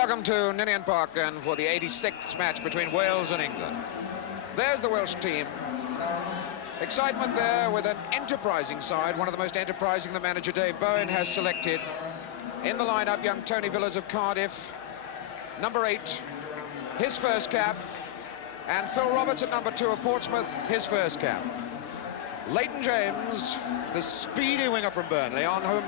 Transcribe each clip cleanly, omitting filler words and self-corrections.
welcome to Ninian Park then for the 86th match between Wales and England. There's the Welsh team. Excitement there with an enterprising side, one of the most enterprising the manager Dave Bowen has selected. In the lineup, young Tony Villas of Cardiff, number 8, his first cap, and Phil Roberts at number 2 of Portsmouth, his first cap. Leighton James, the speedy winger from Burnley, on whom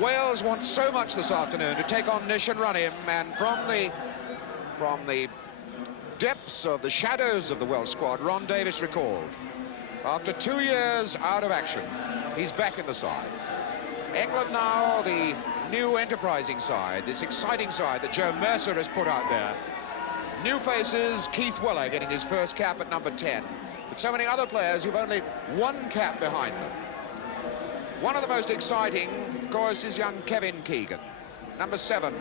Wales want so much this afternoon to take on Nish and run him, and from the depths of the shadows of the Welsh squad, Ron Davies recalled. After 2 years out of action, he's back in the side. England now, the new enterprising side, this exciting side that Joe Mercer has put out there. New faces, Keith Weller getting his first cap at number 10, but so many other players who've only one cap behind them. One of the most exciting, of course, is young Kevin Keegan, number 7.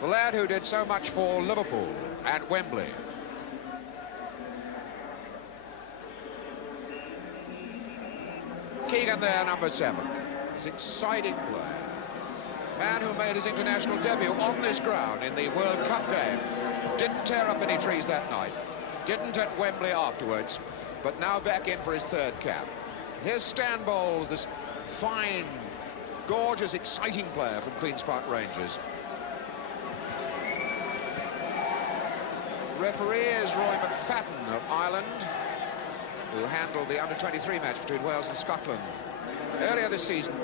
The lad who did so much for Liverpool at Wembley. Keegan there, number 7. This exciting player. Man who made his international debut on this ground in the World Cup game. Didn't tear up any trees that night. Didn't at Wembley afterwards, but now back in for his 3rd cap. Here's Stan Bowles, this fine, gorgeous, exciting player from Queen's Park Rangers. Referee is Roy McFadden of Ireland, who handled the under-23 match between Wales and Scotland earlier this season.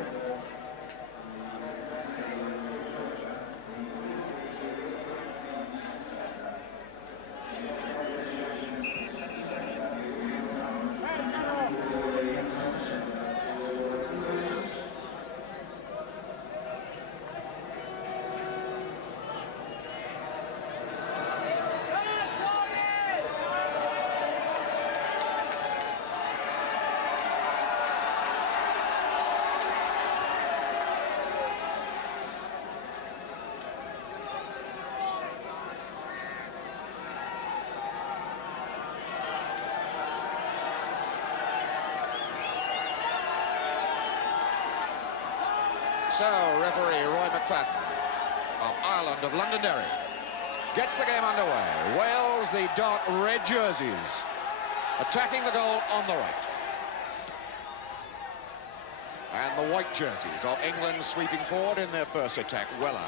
So, referee Roy McFadden of Ireland, of Londonderry, gets the game underway. Wales, the dark red jerseys, attacking the goal on the right. And the white jerseys of England sweeping forward in their first attack. Weller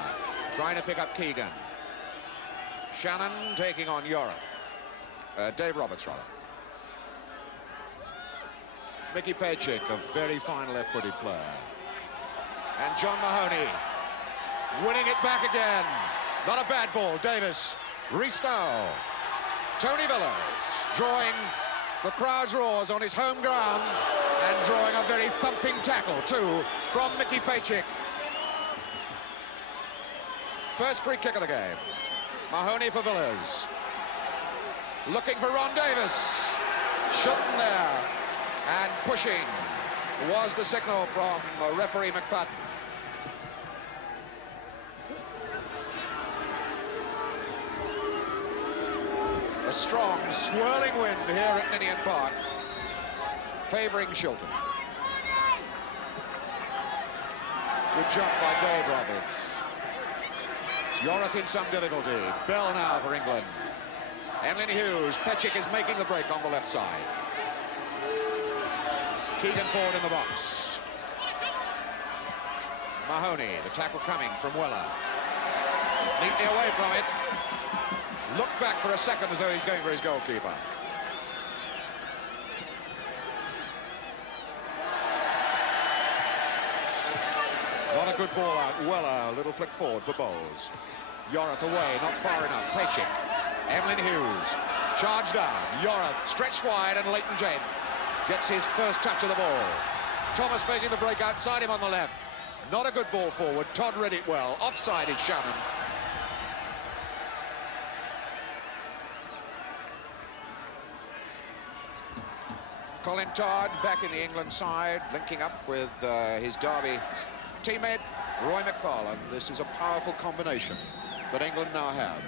trying to pick up Keegan. Shannon taking on Dave Roberts, rather. Mickey Pejcik, a very fine left-footed player. And John Mahoney winning it back again. Not a bad ball. Davis, Rhys now. Tony Villas drawing the crowd's roars on his home ground and drawing a very thumping tackle too from Mickey Pejcik. First free kick of the game. Mahoney for Villas. Looking for Ron Davies. Shooting there and pushing was the signal from referee McFadden. A strong, swirling wind here at Ninian Park, favouring Shilton. Good jump by Dave Roberts. Yorath in some difficulty. Bell now for England. Emlyn Hughes. Pejcik is making the break on the left side. Keegan forward in the box. Mahoney, the tackle coming from Weller. Neatly away from it. Looked back for a second as though he's going for his goalkeeper. Not a good ball out. Weller, a little flick forward for Bowles. Yorath away, not far enough. Pejcik. Emlyn Hughes. Charged down. Yorath stretched wide, and Leighton James gets his first touch of the ball. Thomas making the break outside him on the left. Not a good ball forward. Todd read it well. Offside is Shannon. Colin Todd back in the England side, linking up with his Derby teammate, Roy McFarlane. This is a powerful combination that England now have.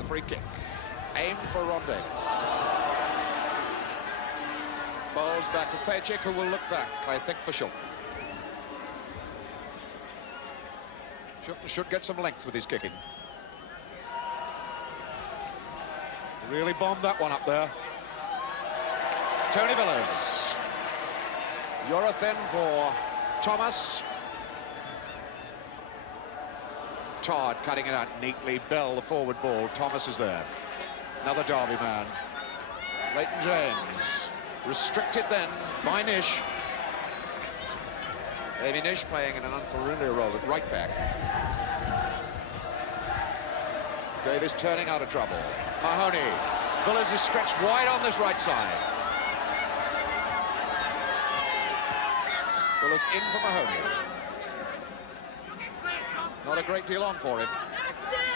The free kick, aimed for Ron Davies. Bowles back for Pejcik, who will look back, I think, for Shilton. Should get some length with his kicking. Really bombed that one up there. Tony Villers. Yorath for Thomas. Todd cutting it out neatly. Bell, the forward ball. Thomas is there. Another Derby man. Leighton James. Restricted then by Nish. Davy Nish playing in an unfamiliar role at right back. Davis turning out of trouble. Mahoney. Villers is stretched wide on this right side. Villers in for Mahoney. Not a great deal on for him.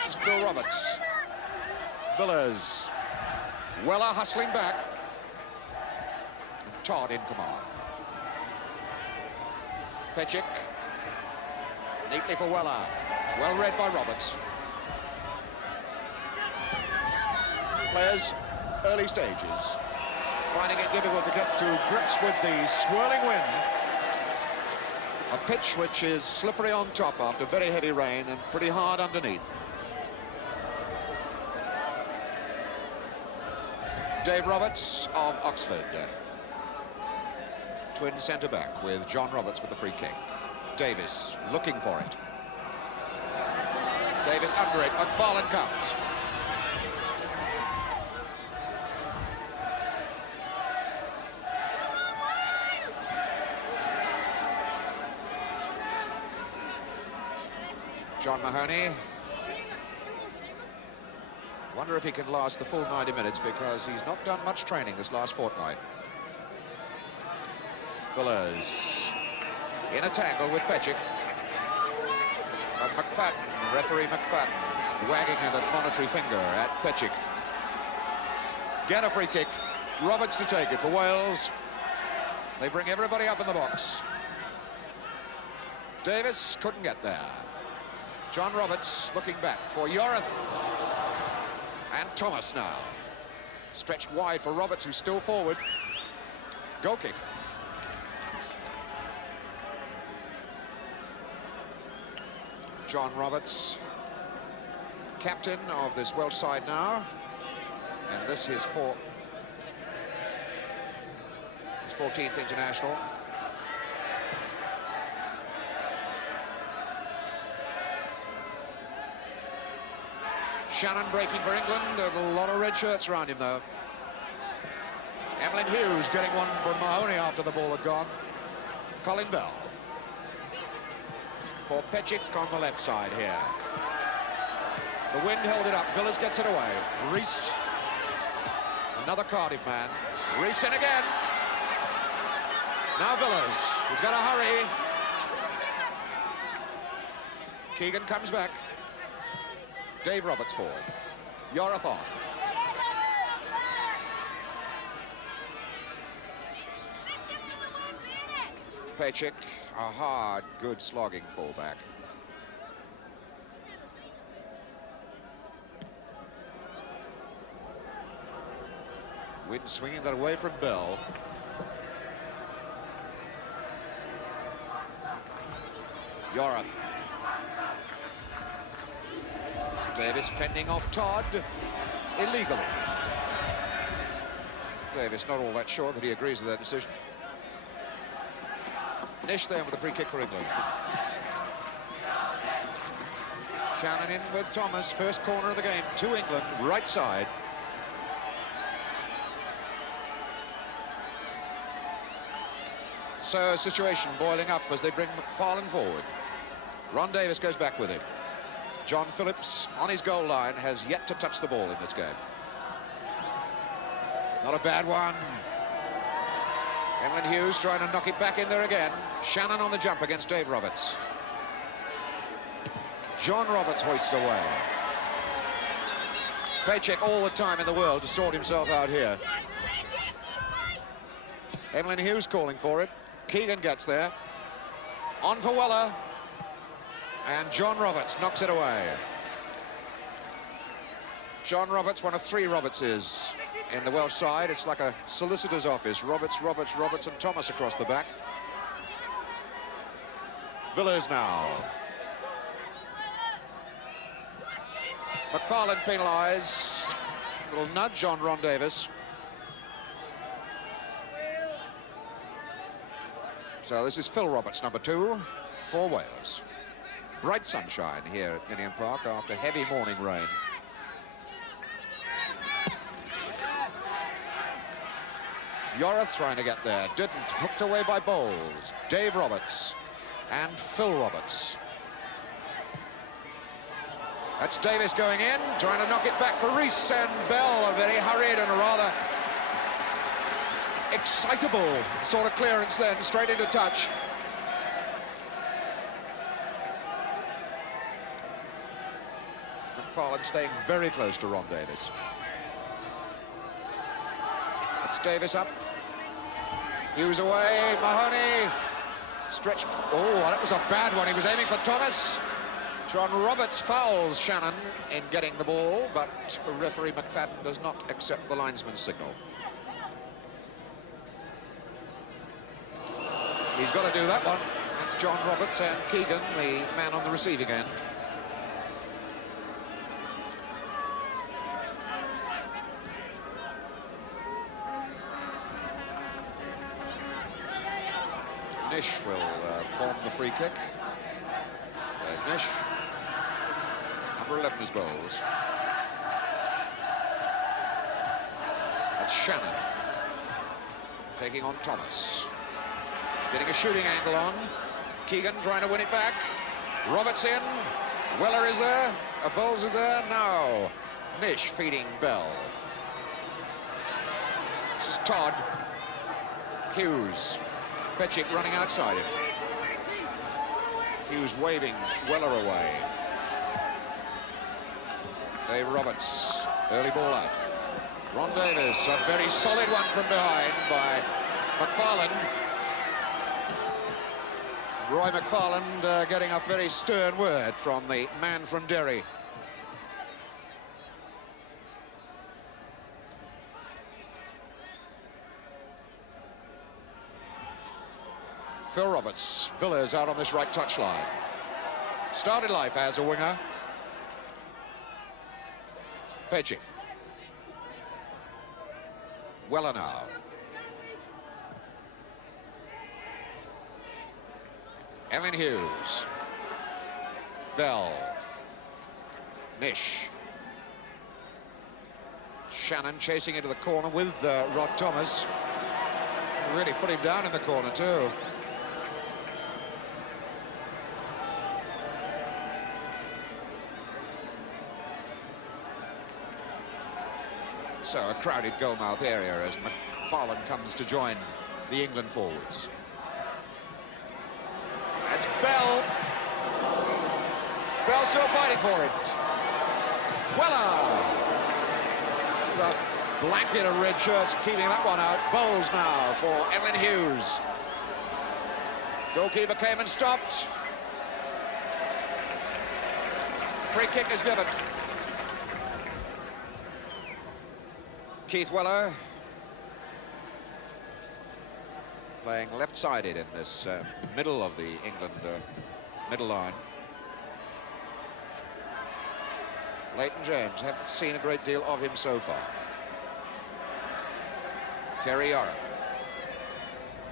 This is Phil Roberts. Villers. Weller hustling back. And Todd in command. Pechik. Neatly for Weller. Well read by Roberts. Players, early stages, finding it difficult to get to grips with the swirling wind. A pitch which is slippery on top after very heavy rain and pretty hard underneath. Dave Roberts of Oxford. Twin centre-back with John Roberts with the free kick. Davis looking for it. Davis under it. McFarlane comes. John Mahoney. Wonder if he can last the full 90 minutes because he's not done much training this last fortnight. Villers in a tangle with Pechik. But McFadden, referee McFadden, wagging an admonitory finger at Pechik. Get a free kick. Roberts to take it for Wales. They bring everybody up in the box. Davis couldn't get there. John Roberts looking back for Yorath. And Thomas now. Stretched wide for Roberts, who's still forward. Goal kick. John Roberts, captain of this Welsh side now. And this is for his 14th international. Shannon breaking for England. A lot of red shirts around him, though. Emlyn Hughes getting one from Mahoney after the ball had gone. Colin Bell. For Pechik on the left side here. The wind held it up. Villers gets it away. Rees. Another Cardiff man. Rees in again. Now Villers. He's got to hurry. Keegan comes back. Dave Roberts forward. Yorath on. Pechik, a hard, good slogging fullback. Wind swinging that away from Bell. Yorath. Davis fending off Todd illegally. Davis not all that sure that he agrees with that decision. Nish there with a free kick for England. Shannon in with Thomas, first corner of the game to England, right side. So a situation boiling up as they bring McFarlane forward. Ron Davis goes back with it. John Phillips on his goal line has yet to touch the ball in this game. Not a bad one. Emlyn Hughes trying to knock it back in there again. Shannon on the jump against Dave Roberts. John Roberts hoists away. Pechik all the time in the world to sort himself out here. Emlyn Hughes calling for it. Keegan gets there. On for Weller. And John Roberts knocks it away. John Roberts, one of three Robertses in the Welsh side. It's like a solicitor's office. Roberts, Roberts, Roberts and Thomas across the back. Villers now. McFarlane penalised. Little nudge on Ron Davis. So this is Phil Roberts, number 2 for Wales. Bright sunshine here at Ninian Park after heavy morning rain. Yorath trying to get there, didn't. Hooked away by Bowles. Dave Roberts and Phil Roberts. That's Davis going in, trying to knock it back for Rees, and Bell, a very hurried and rather excitable sort of clearance then, straight into touch. McFarlane staying very close to Ron Davis. That's Davis up. Hughes away, Mahoney. Stretched, oh, that was a bad one. He was aiming for Thomas. John Roberts fouls Shannon in getting the ball, but referee McFadden does not accept the linesman's signal. He's got to do that one. That's John Roberts and Keegan, the man on the receiving end. Nish will form the free kick. Nish. Number 11 is Bowles. That's Shannon. Taking on Thomas. Getting a shooting angle on. Keegan trying to win it back. Roberts in. Weller is there. Bowles is there. Now Nish feeding Bell. This is Todd. Hughes. Petchik running outside him. Hughes waving Weller away. Dave Roberts, early ball out. Ron Davis, a very solid one from behind by McFarlane. Roy McFarlane getting a very stern word from the man from Derry. Phil Roberts, Villiers out on this right touchline. Started life as a winger. Petchik. Weller now. Elin Hughes. Bell. Nish. Shannon chasing into the corner with Rod Thomas. Really put him down in the corner too. So a crowded goalmouth area as McFarlane comes to join the England forwards. That's Bell. Bell still fighting for it. Weller. The blanket of red shirts keeping that one out. Bowles now for Elin Hughes. Goalkeeper came and stopped. Free kick is given. Keith Weller playing left-sided in this middle of the England middle line. Leighton James, haven't seen a great deal of him so far. Terry Yorath.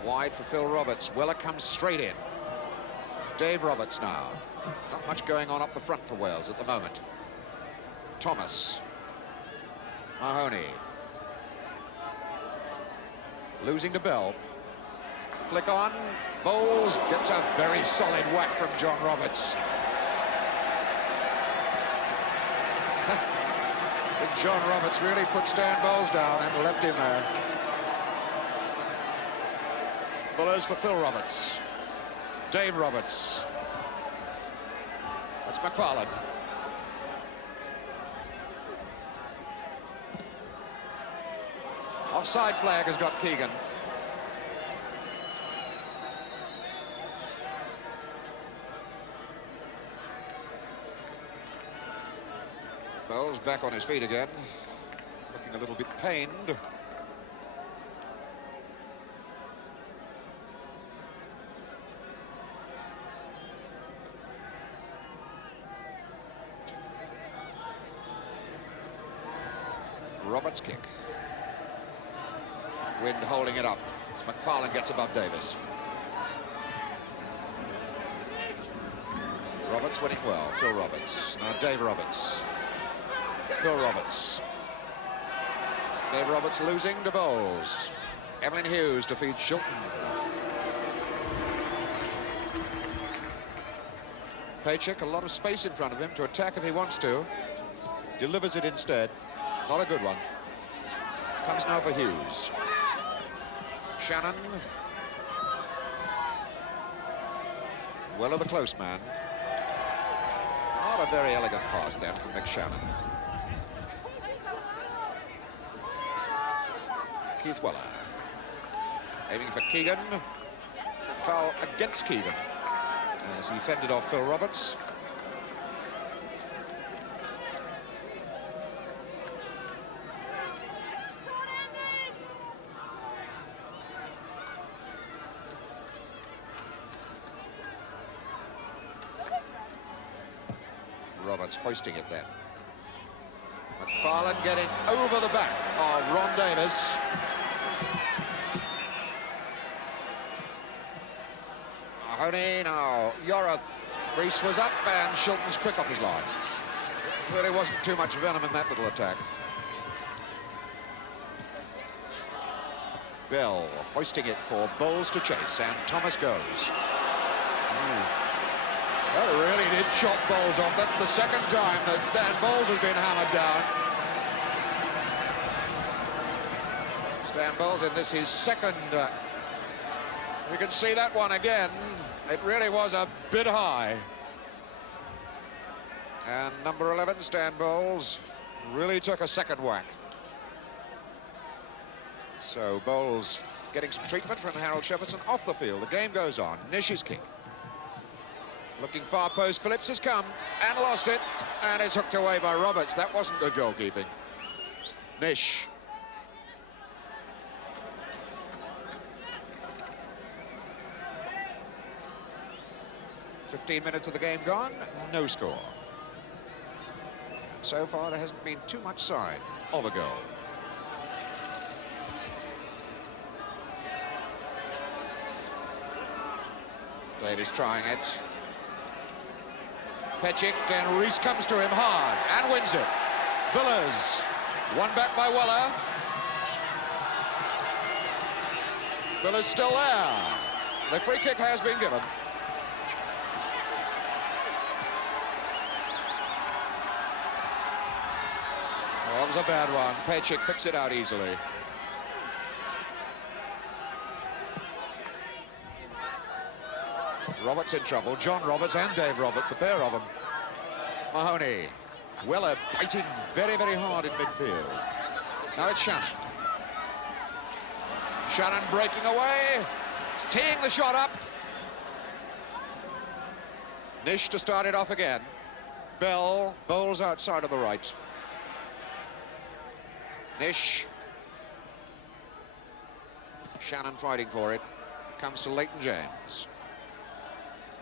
Wide for Phil Roberts. Weller comes straight in. Dave Roberts now. Not much going on up the front for Wales at the moment. Thomas. Mahoney. Losing to Bell. Flick on. Bowles gets a very solid whack from John Roberts. Big John Roberts really put Stan Bowles down and left him there. Bullers for Phil Roberts. Dave Roberts. That's McFarlane. Offside flag has got Keegan. Bowles back on his feet again, looking a little bit pained. Roberts' kick. Wind holding it up. McFarlane gets above Davis. Roberts winning well. Phil Roberts. Now Dave Roberts. Phil Roberts. Dave Roberts losing to Bowles. Emlyn Hughes defeats Shilton. Paycheck, a lot of space in front of him to attack if he wants to. Delivers it instead. Not a good one. Comes now for Hughes. Shannon. Well of the close man. Not a very elegant pass then from Mick Shannon. Keith Weller. Aiming for Keegan. Foul against Keegan as he fended off Phil Roberts. Roberts hoisting it then. McFarlane getting over the back of Ron Davis. Mahoney now. Yorath. Rees was up and Shilton's quick off his line. Really wasn't too much venom in that little attack. Bell hoisting it for Bowles to chase, and Thomas goes. That really did chop Bowles off. That's the second time that Stan Bowles has been hammered down. Stan Bowles in this, his second. You can see that one again. It really was a bit high. And number 11, Stan Bowles, really took a second whack. So Bowles getting some treatment from Harold Shepherdson off the field. The game goes on. Nish's kick. Looking far post, Phillips has come and lost it, and it's hooked away by Roberts. That wasn't good goalkeeping. Nish. "15 minutes of the game gone, no score. So far, there hasn't been too much sign of a goal. Davis trying it. Pechik, and Rees comes to him hard and wins it. Villas, won back by Weller. Villas still there. The free kick has been given. Oh, that was a bad one. Pechik picks it out easily. Roberts in trouble. John Roberts and Dave Roberts, the pair of them. Mahoney. Weller biting very, very hard in midfield. Now it's Shannon. Shannon breaking away. Teeing the shot up. Nish to start it off again. Bell. Bowles outside of the right. Nish. Shannon fighting for it. Comes to Leighton James.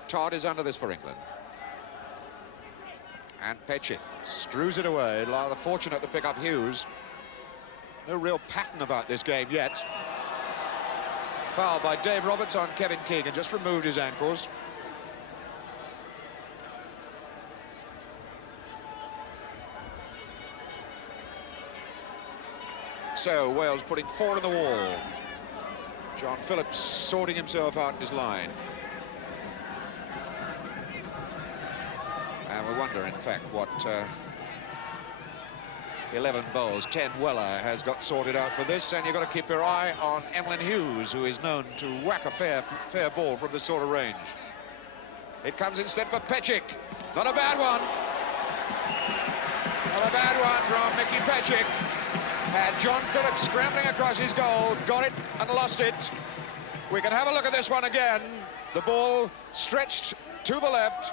Todd is under this for England. And Pechik screws it away. Rather fortunate to pick up Hughes. No real pattern about this game yet. Foul by Dave Roberts on Kevin Keegan. Just removed his ankles. So Wales putting 4 in the wall. John Phillips sorting himself out in his line. And we wonder, in fact, what 11 Bowles, 10 Weller has got sorted out for this. And you've got to keep your eye on Emlyn Hughes, who is known to whack a fair ball from this sort of range. It comes instead for Pechik. Not a bad one. Not a bad one from Mickey Pechik. Had John Phillips scrambling across his goal, got it and lost it. We can have a look at this one again. The ball stretched to the left.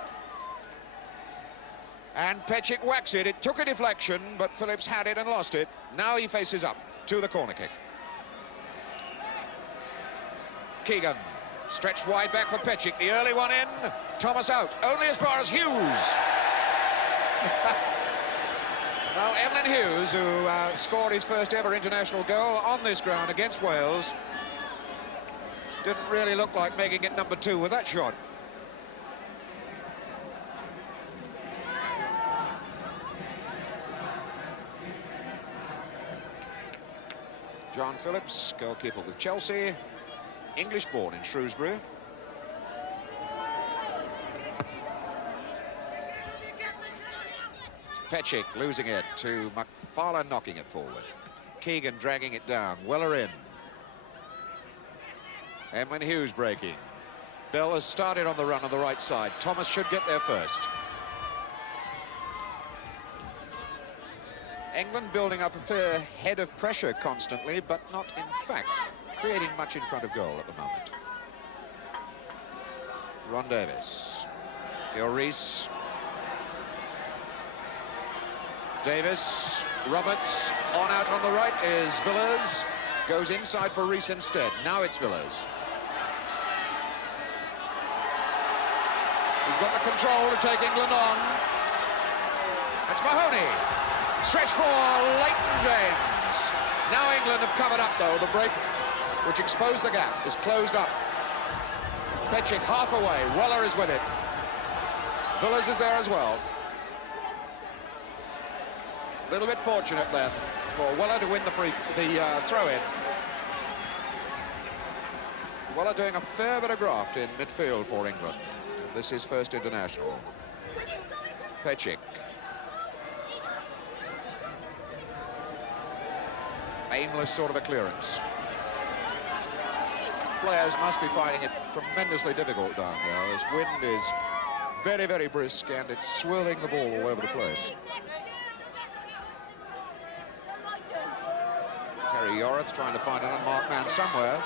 And Pechik whacks it. It took a deflection, but Phillips had it and lost it. Now he faces up to the corner kick. Keegan stretched wide back for Pechik. The early one in. Thomas out. Only as far as Hughes. Well, Emlyn Hughes, who scored his first ever international goal on this ground against Wales, didn't really look like making it number 2 with that shot. John Phillips, goalkeeper with Chelsea, English-born in Shrewsbury. Petchik losing it to McFarlane, knocking it forward. Keegan dragging it down. Weller in. Emlyn Hughes breaking. Bell has started on the run on the right side. Thomas should get there first. England building up a fair head of pressure constantly, but not in fact creating much in front of goal at the moment. Ron Davis. Gil Rees. Davis, Roberts, on out on the right is Villiers, goes inside for Rees instead. Now it's Villiers. He's got the control to take England on. That's Mahoney. Stretch for Leighton James. Now England have covered up, though. The break, which exposed the gap, is closed up. Petchik half away. Weller is with it. Villiers is there as well. A little bit fortunate then for Weller to win the throw-in. Weller doing a fair bit of graft in midfield for England. This is first international. Petchik. Aimless sort of a clearance. Players must be finding it tremendously difficult down there. This wind is very, very brisk and it's swirling the ball all over the place. Terry Yorath trying to find an unmarked man somewhere.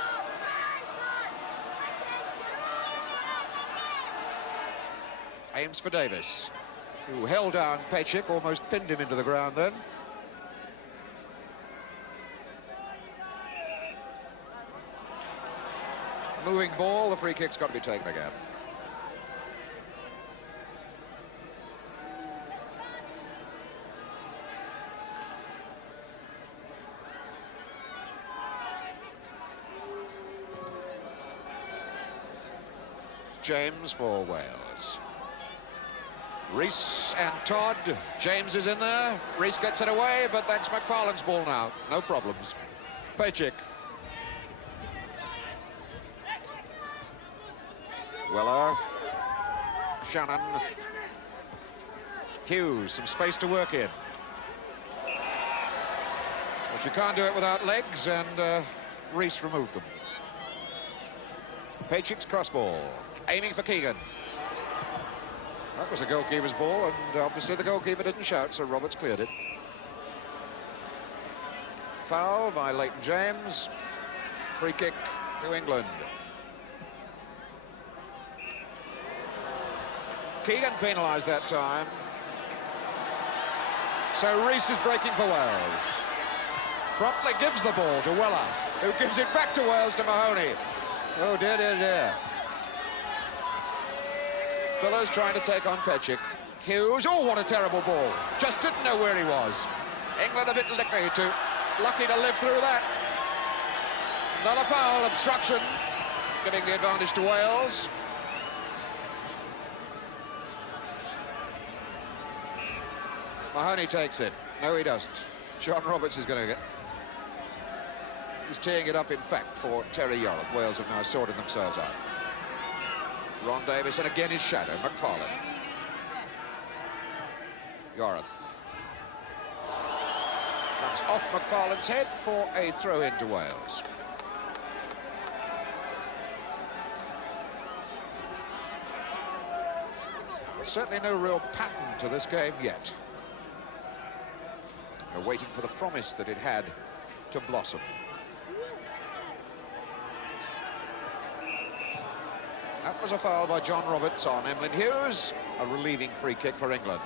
Aims for Davis, who held down Petchik, almost pinned him into the ground then. Moving ball, the free kick's got to be taken again. James for Wales. Rees and Todd. James is in there. Rees gets it away, but that's McFarlane's ball now. No problems. Petchik. Weller. Shannon. Hughes, some space to work in. But you can't do it without legs, and Rees removed them. Petchik's cross ball. Aiming for Keegan. That was a goalkeeper's ball, and obviously the goalkeeper didn't shout, so Roberts cleared it. Foul by Leighton James. Free kick to England. Keegan penalised that time. So Rees is breaking for Wales. Promptly gives the ball to Weller, who gives it back to Wales to Mahoney. Oh dear, dear, dear. Villiers trying to take on Petchik. Hughes, oh, what a terrible ball. Just didn't know where he was. England a bit lucky to live through that. Another foul, obstruction, giving the advantage to Wales. Mahoney takes it. No, he doesn't. John Roberts is going to get... He's teeing it up, in fact, for Terry Yorath. Wales have now sorted themselves out. Ron Davis, and again his shadow, McFarlane. Yorath. Comes off McFarlane's head for a throw-in to Wales. Certainly no real pattern to this game yet. We're waiting for the promise that it had to blossom. That was a foul by John Roberts on Emlyn Hughes. A relieving free kick for England.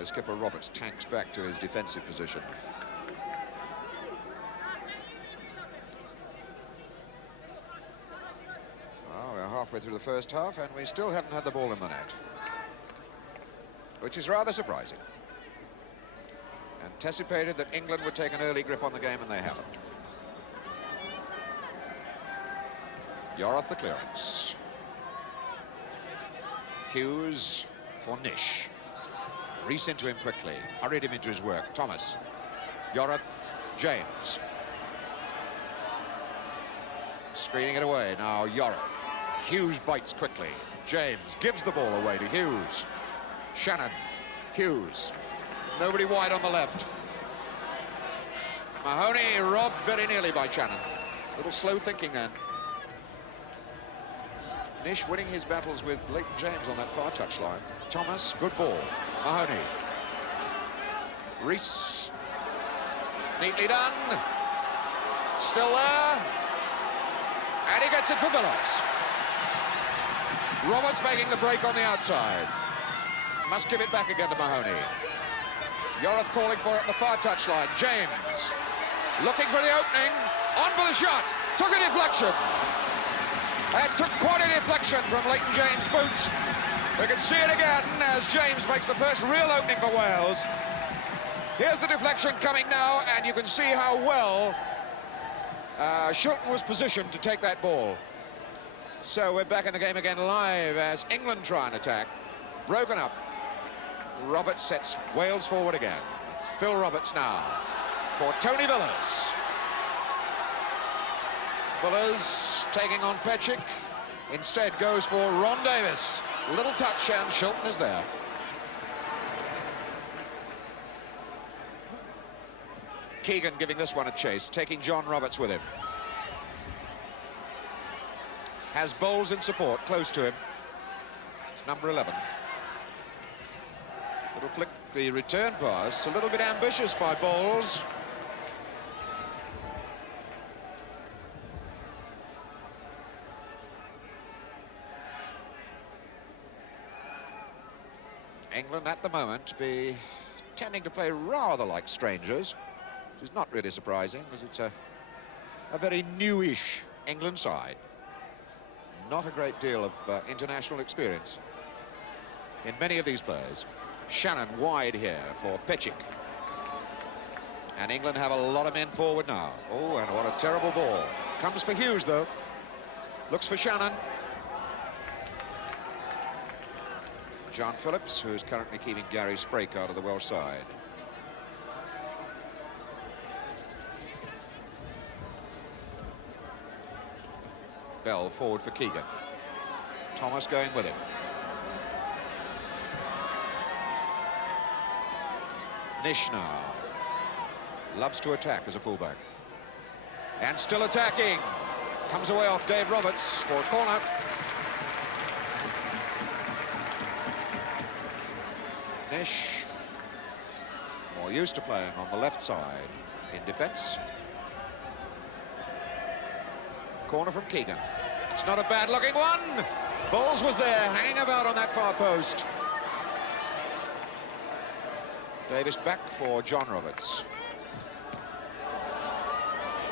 As skipper Roberts tanks back to his defensive position. Well, we're halfway through the first half and we still haven't had the ball in the net. which is rather surprising. Anticipated that England would take an early grip on the game, and they haven't. Yorath the clearance. Hughes for Nish. Rees into him quickly, hurried him into his work. Thomas, Yorath, James. Screening it away, now Yorath. Hughes bites quickly. James gives the ball away to Hughes. Shannon, Hughes. Nobody wide on the left. Mahoney robbed very nearly by Shannon. A little slow thinking then. Nish winning his battles with Leighton James on that far touchline. Thomas, good ball. Mahoney. Rees. Neatly done. Still there. And he gets it for Villiers. Roberts making the break on the outside. Must give it back again to Mahoney. Yorath calling for it at the far touchline. James looking for the opening. On for the shot. Took a deflection. It took quite a deflection from Leighton James' boots. We can see it again as James makes the first real opening for Wales. Here's the deflection coming now, and you can see how well Shilton was positioned to take that ball. So we're back in the game again live as England try and attack. Broken up. Roberts sets Wales forward again. Phil Roberts now for Tony Villiers. Villiers taking on Petchik. Instead goes for Ron Davis. Little touch and Shilton is there. Keegan giving this one a chase, taking John Roberts with him. Has Bowles in support, close to him. It's number 11. Little flick, the return pass, a little bit ambitious by Bowles. England at the moment be tending to play rather like strangers, which is not really surprising, because it's a very newish England side. Not a great deal of international experience in many of these players. Shannon wide here for Petchik. And England have a lot of men forward now. Oh, and what a terrible ball. Comes for Hughes, though. Looks for Shannon. John Phillips, who is currently keeping Gary Sprake out of the Welsh side. Bell forward for Keegan. Thomas going with him. Nish now. Loves to attack as a fullback. And still attacking. Comes away off Dave Roberts for a corner. Nish, more used to playing on the left side in defence. Corner from Keegan. It's not a bad-looking one. Bowles was there, hanging about on that far post. Davis back for John Roberts.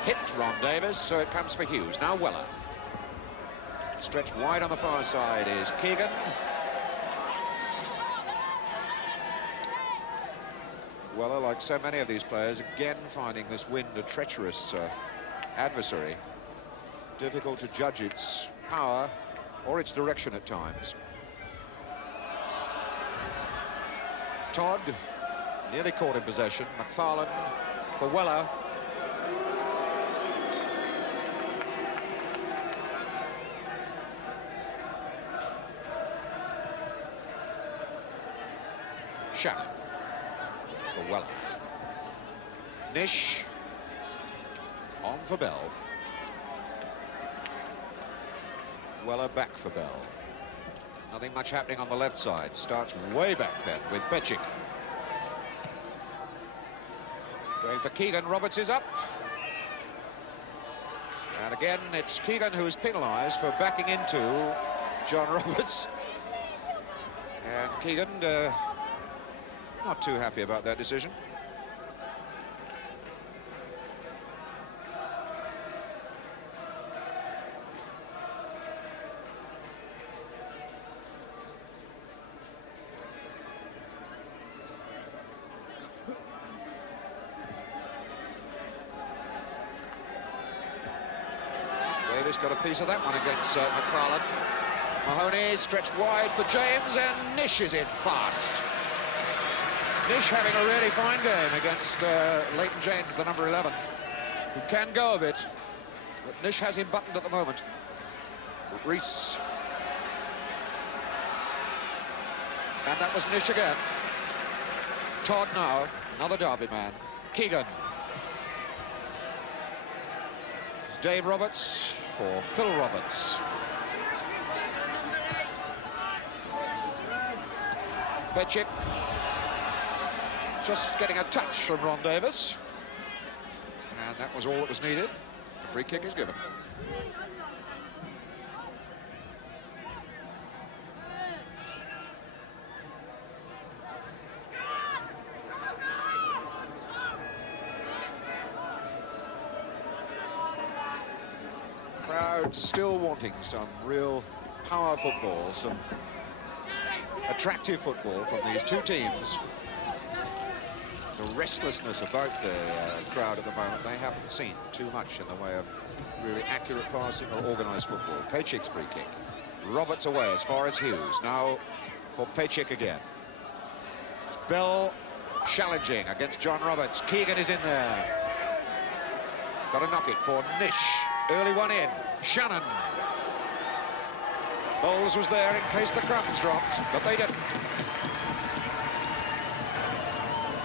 Hit Ron Davis, so it comes for Hughes. Now Weller. Stretched wide on the far side is Keegan. Weller, like so many of these players, again finding this wind a treacherous adversary. Difficult to judge its power or its direction at times. Todd nearly caught in possession. McFarland for Weller. Shannon for Weller. Nish on for Bell. Weller back for Bell. Nothing much happening on the left side. Starts way back then with Petchik. Going for Keegan. Roberts is up. And again, it's Keegan who is penalised for backing into John Roberts. And Keegan not too happy about that decision. Davis got a piece of that one against McFarlane. Mahoney stretched wide for James, and Nish is in fast. Nish having a really fine game against Leighton James, the number 11, who can go a bit, but Nish has him buttoned at the moment. Rees. And that was Nish again. Todd now, another Derby man. Keegan. It's Dave Roberts for Phil Roberts. Petchik. Just getting a touch from Ron Davis. And that was all that was needed. The free kick is given. Crowd still wanting some real power football, some attractive football from these two teams. The restlessness about the crowd at the moment, they haven't seen too much in the way of really accurate passing or organised football. Petchik's free kick. Roberts away as far as Hughes. Now for Petchik again. It's Bell challenging against John Roberts. Keegan is in there. Got to knock it for Nish. Early one in. Shannon. Bowles was there in case the crumbs dropped, but they didn't.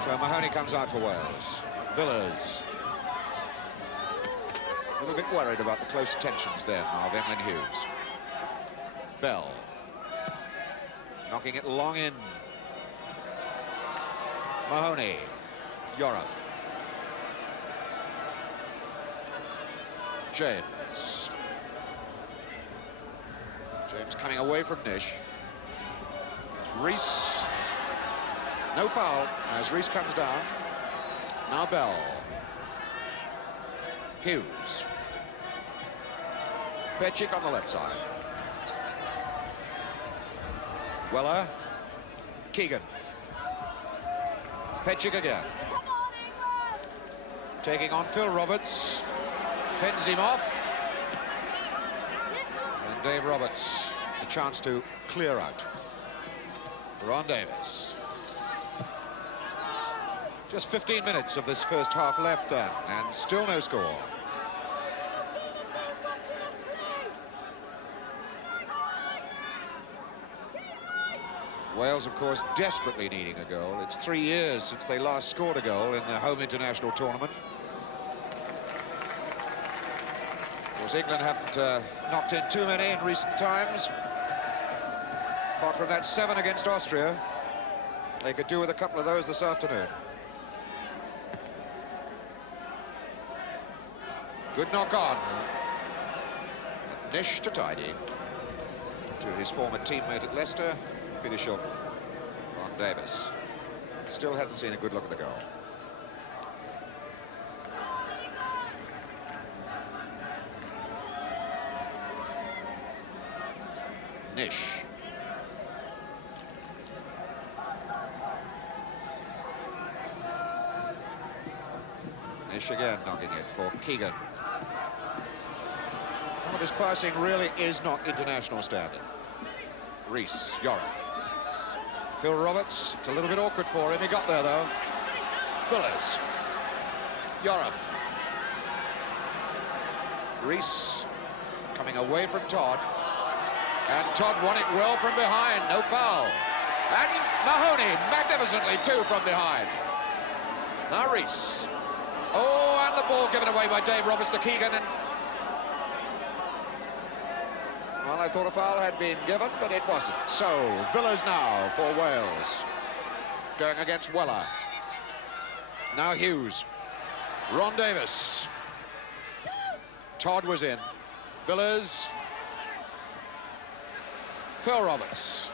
So Mahoney comes out for Wales. Villas. A little bit worried about the close tensions there of Emlyn Hughes. Bell. Knocking it long in. Mahoney. Yorath. James. James coming away from Nish. It's Rees. No foul as Rees comes down. Now Bell. Hughes. Petchik on the left side. Weller. Keegan. Petchik again. Taking on Phil Roberts. Fends him off. And Dave Roberts, a chance to clear out. Ron Davis. Just 15 minutes of this first half left then, and still no score. Wales, of course, desperately needing a goal. It's 3 years since they last scored a goal in the home international tournament. Of course, England haven't knocked in too many in recent times. Apart from that 7 against Austria, they could do with a couple of those this afternoon. Good knock on. Nish to tidy. To his former teammate at Leicester, Peter Shilton. Ron Davis. Still hasn't seen a good look at the goal. Nish. Nish again knocking it for Keegan. Some of this passing really is not international standard. Rees, Yorath. Phil Roberts, it's a little bit awkward for him. He got there, though. Bullers. Yorath. Rees coming away from Todd. And Todd won it well from behind. No foul. And Mahoney, magnificently, too, from behind. Now Rees. Oh, and the ball given away by Dave Roberts to Keegan. And well, I thought a foul had been given, but it wasn't. So, Villas now for Wales. Going against Weller. Now Hughes. Ron Davis. Todd was in. Villas. Phil Roberts.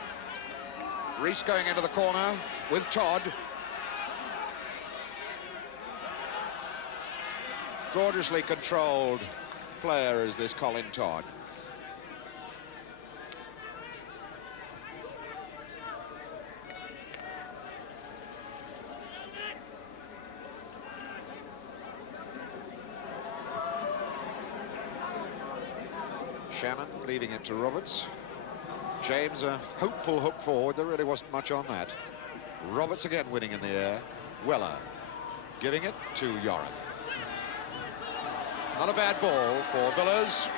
Rees going into the corner with Todd. Gorgeously controlled player is this Colin Todd. Shannon leaving it to Roberts. James, a hopeful hook forward. There really wasn't much on that. Roberts again winning in the air. Weller giving it to Yorath. Not a bad ball for Villiers.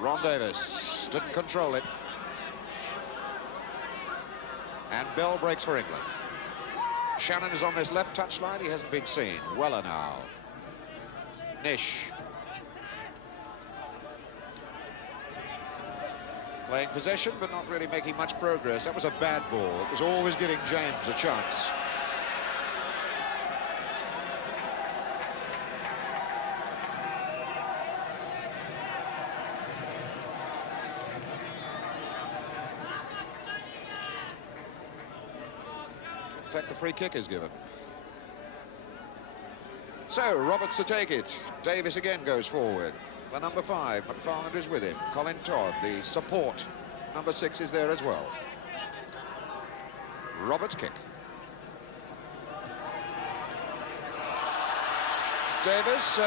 Ron Davis didn't control it. And Bell breaks for England. Shannon is on this left touchline. He hasn't been seen. Weller now. Nish. Playing possession, but not really making much progress. That was a bad ball. It was always giving James a chance. In fact, the free kick is given. So, Roberts to take it. Davis again goes forward. The number 5, McFarland is with him. Colin Todd, the support. Number 6 is there as well. Roberts' kick. Davis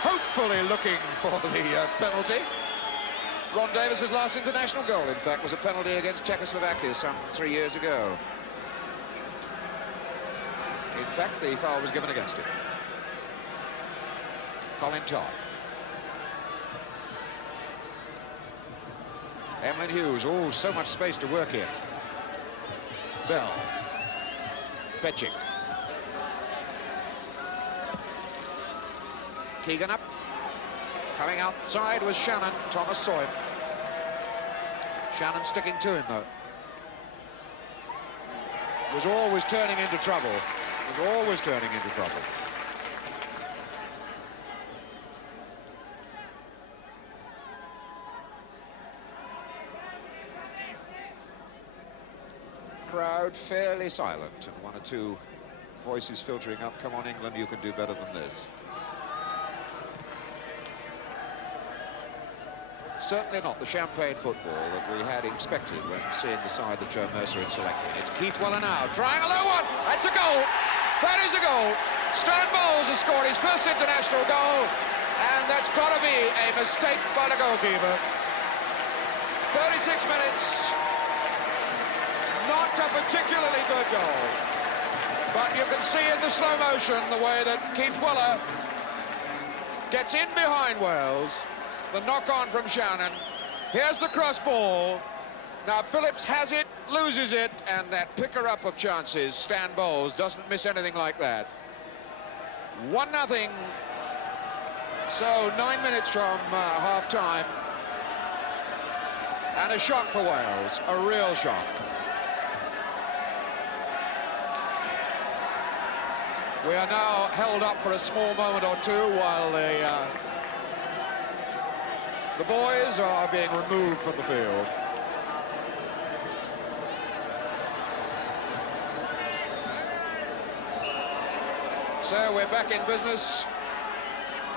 hopefully looking for the penalty. Ron Davis's last international goal, in fact, was a penalty against Czechoslovakia some 3 years ago. In fact, the foul was given against him. Colin Todd. Emlyn Hughes, oh, so much space to work in. Bell. Petchik. Keegan up. Coming outside was Shannon. Thomas saw him. Shannon sticking to him, though. Was always turning into trouble. Was always turning into trouble. Crowd fairly silent, and 1 or 2 voices filtering up. Come on, England, you can do better than this. Certainly not the champagne football that we had expected when seeing the side that Joe Mercer had selected. It's Keith Weller now, trying a low one. That's a goal. That is a goal. Stan Bowles has scored his first international goal, and that's got to be a mistake by the goalkeeper. 36 minutes. Not a particularly good goal, but you can see in the slow motion the way that Keith Weller gets in behind Wales. The knock-on from Shannon. Here's the cross ball. Now Phillips has it, loses it, and that picker-up of chances, Stan Bowles, doesn't miss anything like that. 1-0. So 9 minutes from half-time. And a shock for Wales, a real shock. We are now held up for a small moment or two while the boys are being removed from the field. So we're back in business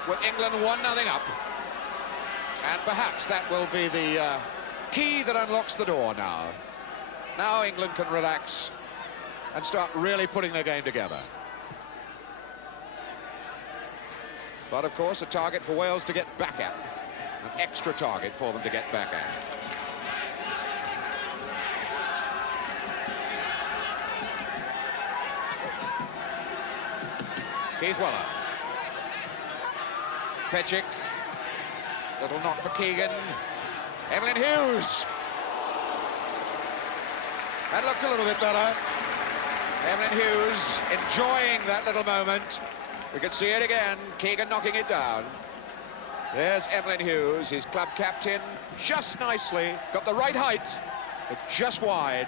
with England 1-0 up. And perhaps that will be the key that unlocks the door now. Now England can relax and start really putting their game together. But, of course, a target for Wales to get back at. An extra target for them to get back at. Keith Weller. Petchik. Little knock for Keegan. Emlyn Hughes. That looked a little bit better. Emlyn Hughes enjoying that little moment. We can see it again. Keegan knocking it down. There's Emlyn Hughes, his club captain, just nicely. Got the right height, but just wide.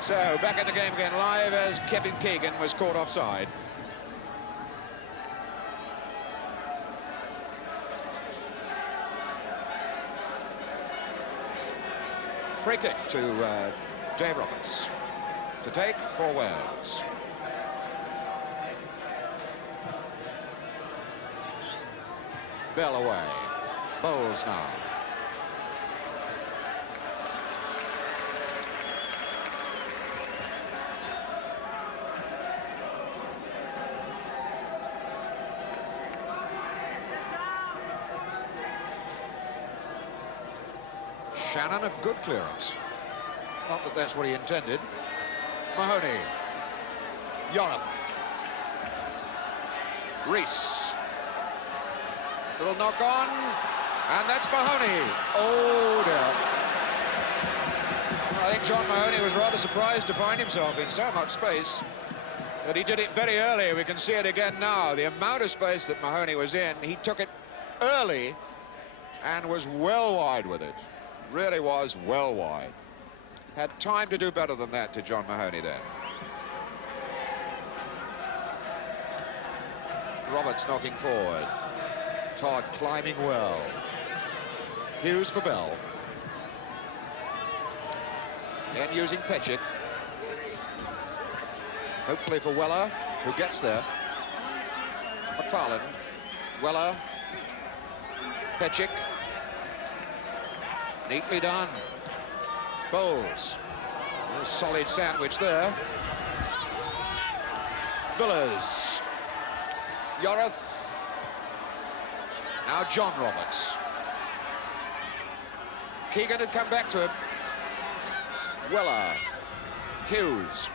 So, back in the game again, live as Kevin Keegan was caught offside. Free kick to Dave Roberts to take for Wales. Bell away. Bowles now. Shannon, a good clearance. Not that that's what he intended. Mahoney. Yorath. Rees. Little knock on. And that's Mahoney. Oh, dear. I think John Mahoney was rather surprised to find himself in so much space that he did it very early. We can see it again now. The amount of space that Mahoney was in, he took it early and was well wide with it. Really was well wide. Had time to do better than that to John Mahoney then. Roberts knocking forward. Todd climbing well. Hughes for Bell. And using Petchik. Hopefully for Weller, who gets there. McFarland. Weller. Petchik. Neatly done. Bowles. A solid sandwich there. Villers. Yorath. Now John Roberts. Keegan had come back to him. Weller. Hughes.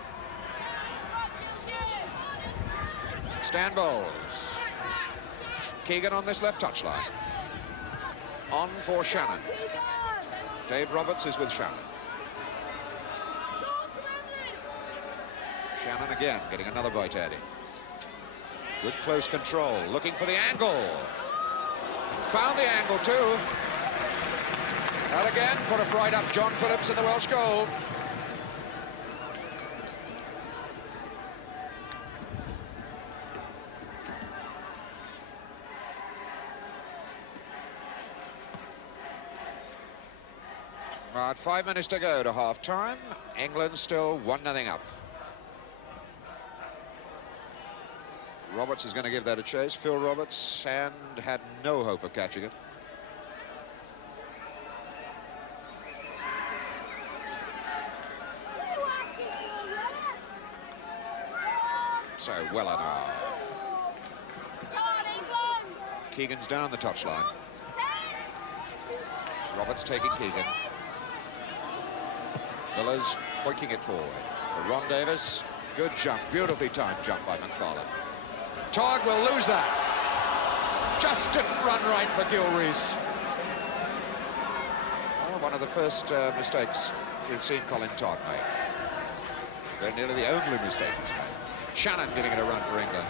Stan Bowles. Keegan on this left touchline. On for Shannon. Dave Roberts is with Shannon. Shannon again getting another bite at him. Good close control, looking for the angle. Found the angle too. And again, put a fright up John Phillips in the Welsh goal. About 5 minutes to go to half-time. England still 1-0 up. Roberts is going to give that a chase. Phil Roberts, and had no hope of catching it. So Weller now. Keegan's down the touchline. Roberts taking Keegan. Villers pointing it forward. For Ron Davis, good jump, beautifully timed jump by McFarland. Todd will lose that. Just didn't run right for Gil Rees. Oh, one of the first mistakes we've seen Colin Todd make. They're nearly the only mistake he's made. Shannon giving it a run for England.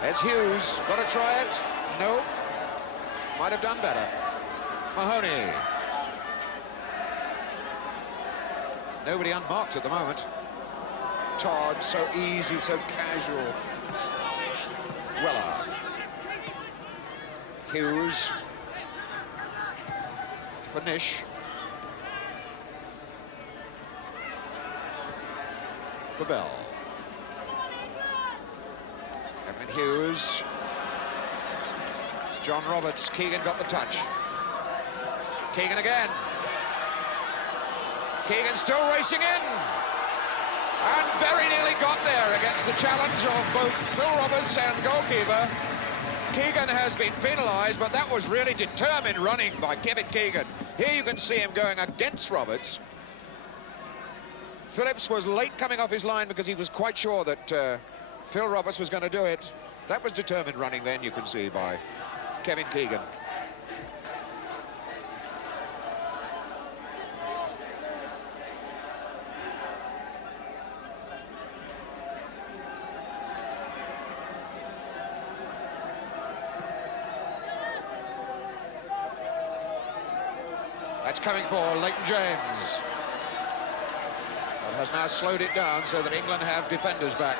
There's Hughes, got to try it? No. Might have done better. Mahoney. Nobody unmarked at the moment. Todd, so easy, so casual. Weller. Hughes. For Nish. For Bell. Edmund Hughes. It's John Roberts. Keegan got the touch. Keegan again. Keegan still racing in. And very nearly got there against the challenge of both Phil Roberts and goalkeeper. Keegan has been penalised, but that was really determined running by Kevin Keegan. Here you can see him going against Roberts. Phillips was late coming off his line because he was quite sure that Phil Roberts was going to do it. That was determined running then, you can see, by Kevin Keegan. That's coming for Leighton James. That has now slowed it down so that England have defenders back.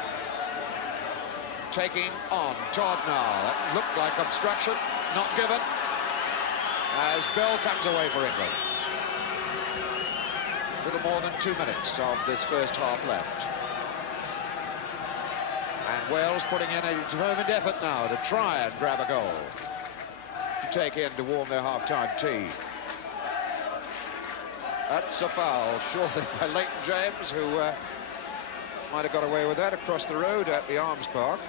Taking on Todd now. That looked like obstruction, not given. As Bell comes away for England. A little more than 2 minutes of this first half left. And Wales putting in a determined effort now to try and grab a goal. To take in to warm their half-time tea. That's a foul, surely, by Leighton James, who might have got away with that across the road at the Arms Park,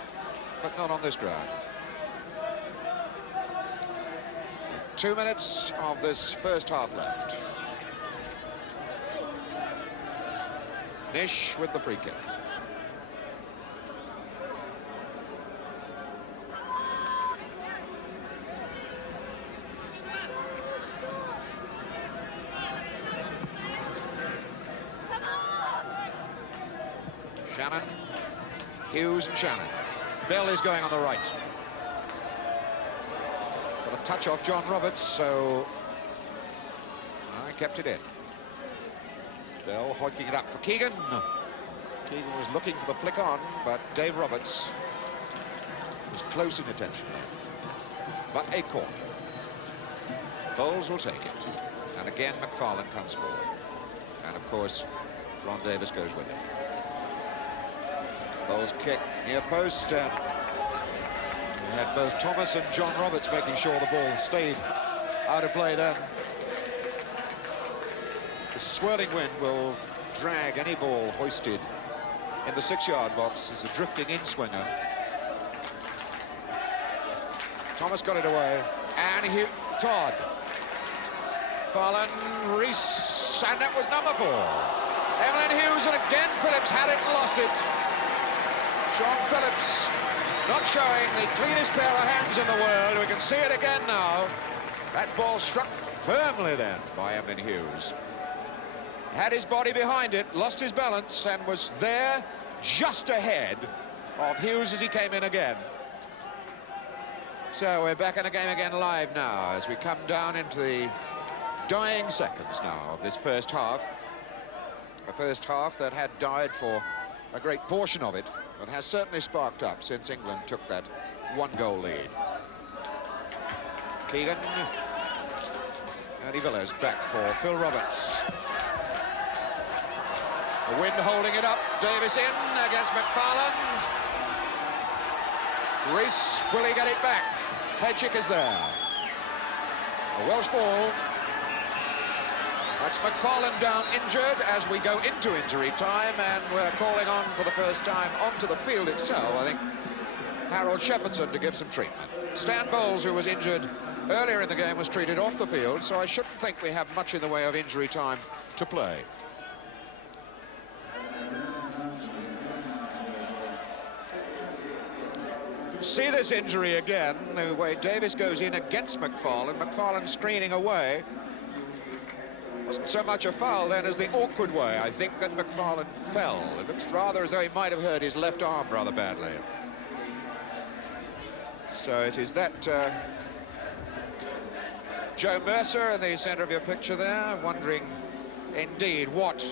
but not on this ground. 2 minutes of this first half left. Nish with the free kick. Shannon, Hughes and Shannon. Bell is going on the right. Got a touch off John Roberts, so I kept it in. Bell hoiking it up for Keegan. Keegan was looking for the flick on, but Dave Roberts was close in attention. But a corner. Bowles will take it. And again, McFarlane comes forward. And of course, Ron Davis goes with him. Bowles kick near post, and we had both Thomas and John Roberts making sure the ball stayed out of play then. The swirling wind will drag any ball hoisted in the 6-yard box as a drifting in-swinger. Thomas got it away, and Todd. Farland, Rees, and that was number 4. Emlyn Hughes, and again Phillips had it and lost it. Sean Phillips not showing the cleanest pair of hands in the world. We can see it again now. That ball struck firmly then by Emlyn Hughes. Had his body behind it, lost his balance, and was there just ahead of Hughes as he came in again. So we're back in the game again live now as we come down into the dying seconds now of this first half. A first half that had died for a great portion of it, but has certainly sparked up since England took that 1-goal lead. Keegan. Andy Villas back for Phil Roberts. The wind holding it up. Davis in against McFarlane. Rees, will he get it back? Pejcik is there. A Welsh ball. That's McFarlane down injured as we go into injury time, and we're calling on for the first time onto the field itself, I think, Harold Shepherdson to give some treatment. Stan Bowles, who was injured earlier in the game, was treated off the field, so I shouldn't think we have much in the way of injury time to play. See this injury again, the way Davis goes in against McFarlane, McFarlane screening away. Wasn't so much a foul then as the awkward way, I think, that McFarlane fell. It looks rather as though he might have hurt his left arm rather badly. So it is that Joe Mercer in the centre of your picture there, wondering indeed what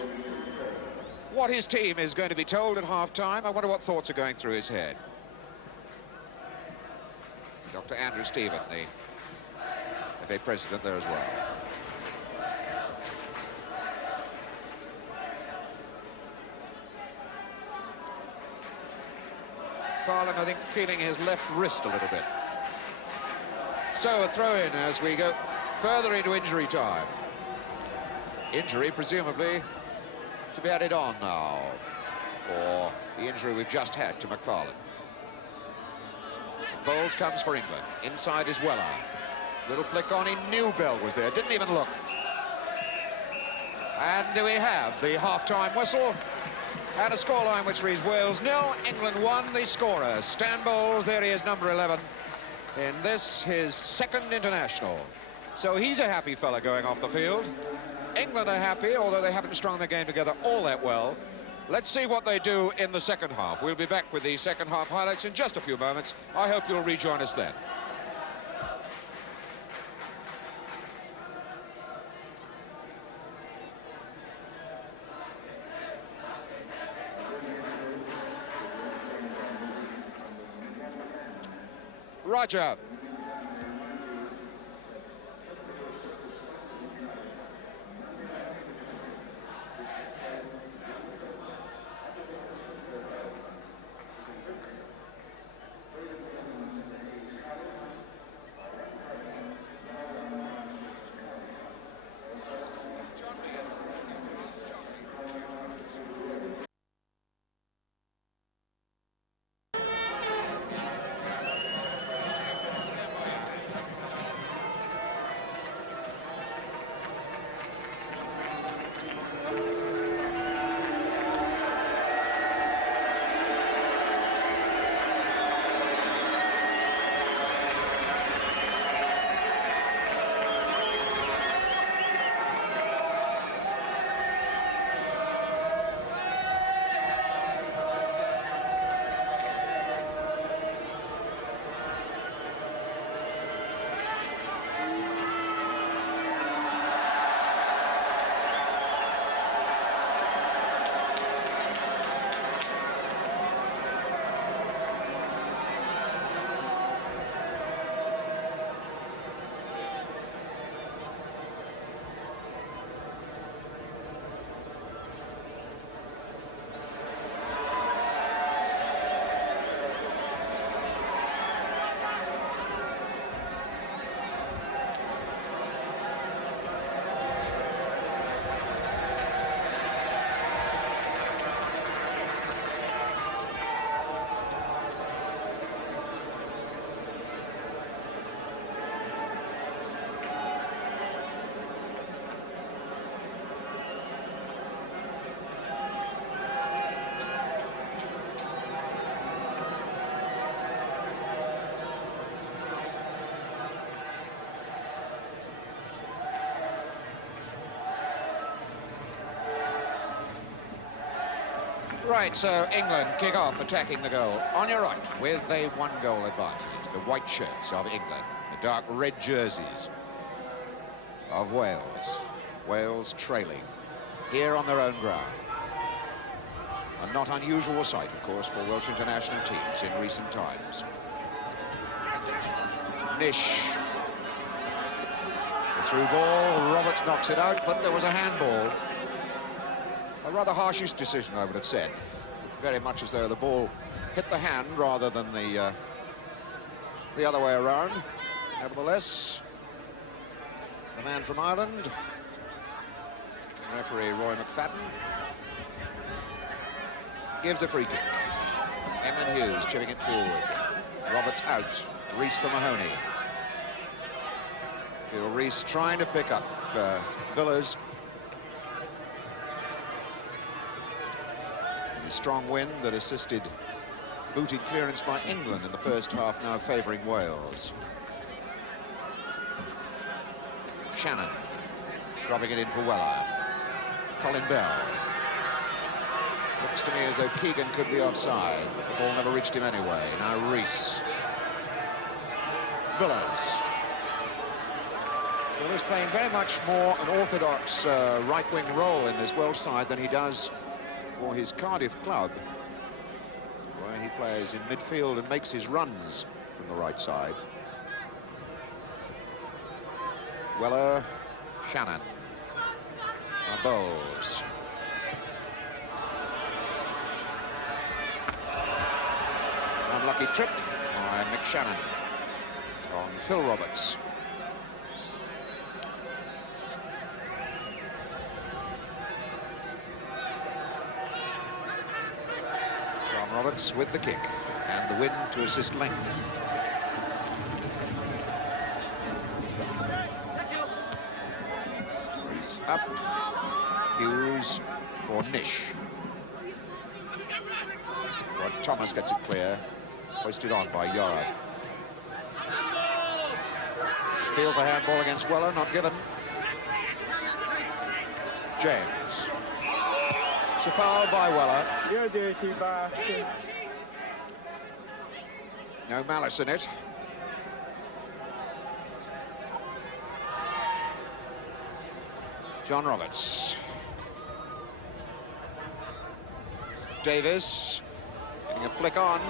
his team is going to be told at half-time. I wonder what thoughts are going through his head. Dr. Andrew Stephen, the FA president there as well. McFarlane, I think, feeling his left wrist a little bit. So a throw-in as we go further into injury time. Injury, presumably, to be added on now for the injury we've just had to McFarlane. Bowles comes for England. Inside is Weller. Little flick on, he knew Bell was there, didn't even look. And do we have the half-time whistle? And a scoreline which reads Wales 0, England 1. The scorer, Stan Bowles, there he is, number 11. In this, his second international. So he's a happy fella going off the field. England are happy, although they haven't strung their game together all that well. Let's see what they do in the second half. We'll be back with the second half highlights in just a few moments. I hope you'll rejoin us then. Roger. Right, so England kick off attacking the goal. On your right, with a one-goal advantage, the white shirts of England, the dark red jerseys of Wales. Wales trailing here on their own ground. A not unusual sight, of course, for Welsh international teams in recent times. Nish. The through ball, Roberts knocks it out, but there was a handball. A rather harshish decision, I would have said. Very much as though the ball hit the hand rather than the other way around. Nevertheless, the man from Ireland, referee Roy McFadden, gives a free kick. Emlyn Hughes chipping it forward. Roberts out. Rees for Mahoney. Gil Rees trying to pick up Villas. The strong wind that assisted booted clearance by England in the first half now favouring Wales. Shannon dropping it in for Weller. Colin Bell. Looks to me as though Keegan could be offside, but the ball never reached him anyway. Now Rees. Villas. Villas playing very much more an orthodox right-wing role in this Welsh side than he does for his Cardiff club, where he plays in midfield and makes his runs from the right side. Weller, Shannon. Now Bowles. Unlucky trip by Mick Shannon on Phil Roberts. John Roberts with the kick and the win to assist length. He's up. Hughes for Nish. Rod Thomas gets it clear. Hoisted on by Yorath. Field for handball against Weller, not given. James. It's a foul by Weller. You're dirty bastard. No malice in it. John Roberts. Davis getting a flick on.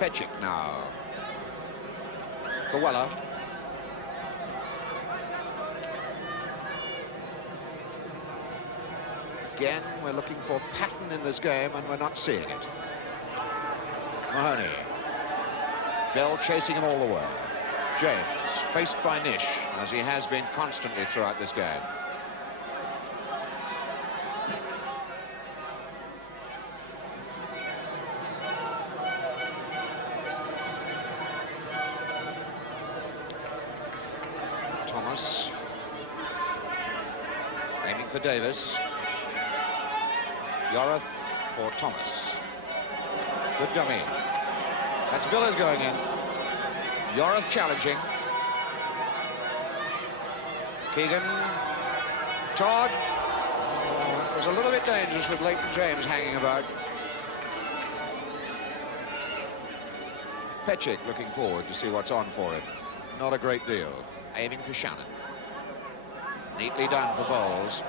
Petchik now for Weller. Again, we're looking for pattern in this game, and we're not seeing it. Mahoney. Bell chasing him all the way. James, faced by Nish, as he has been constantly throughout this game. Thomas. Aiming for Davis. Yorath for Thomas. Good dummy. That's Villas going in. Yorath challenging. Keegan. Todd. It was a little bit dangerous with Leighton James hanging about. Petchik looking forward to see what's on for him. Not a great deal. Aiming for Shannon. Neatly done for Bowles.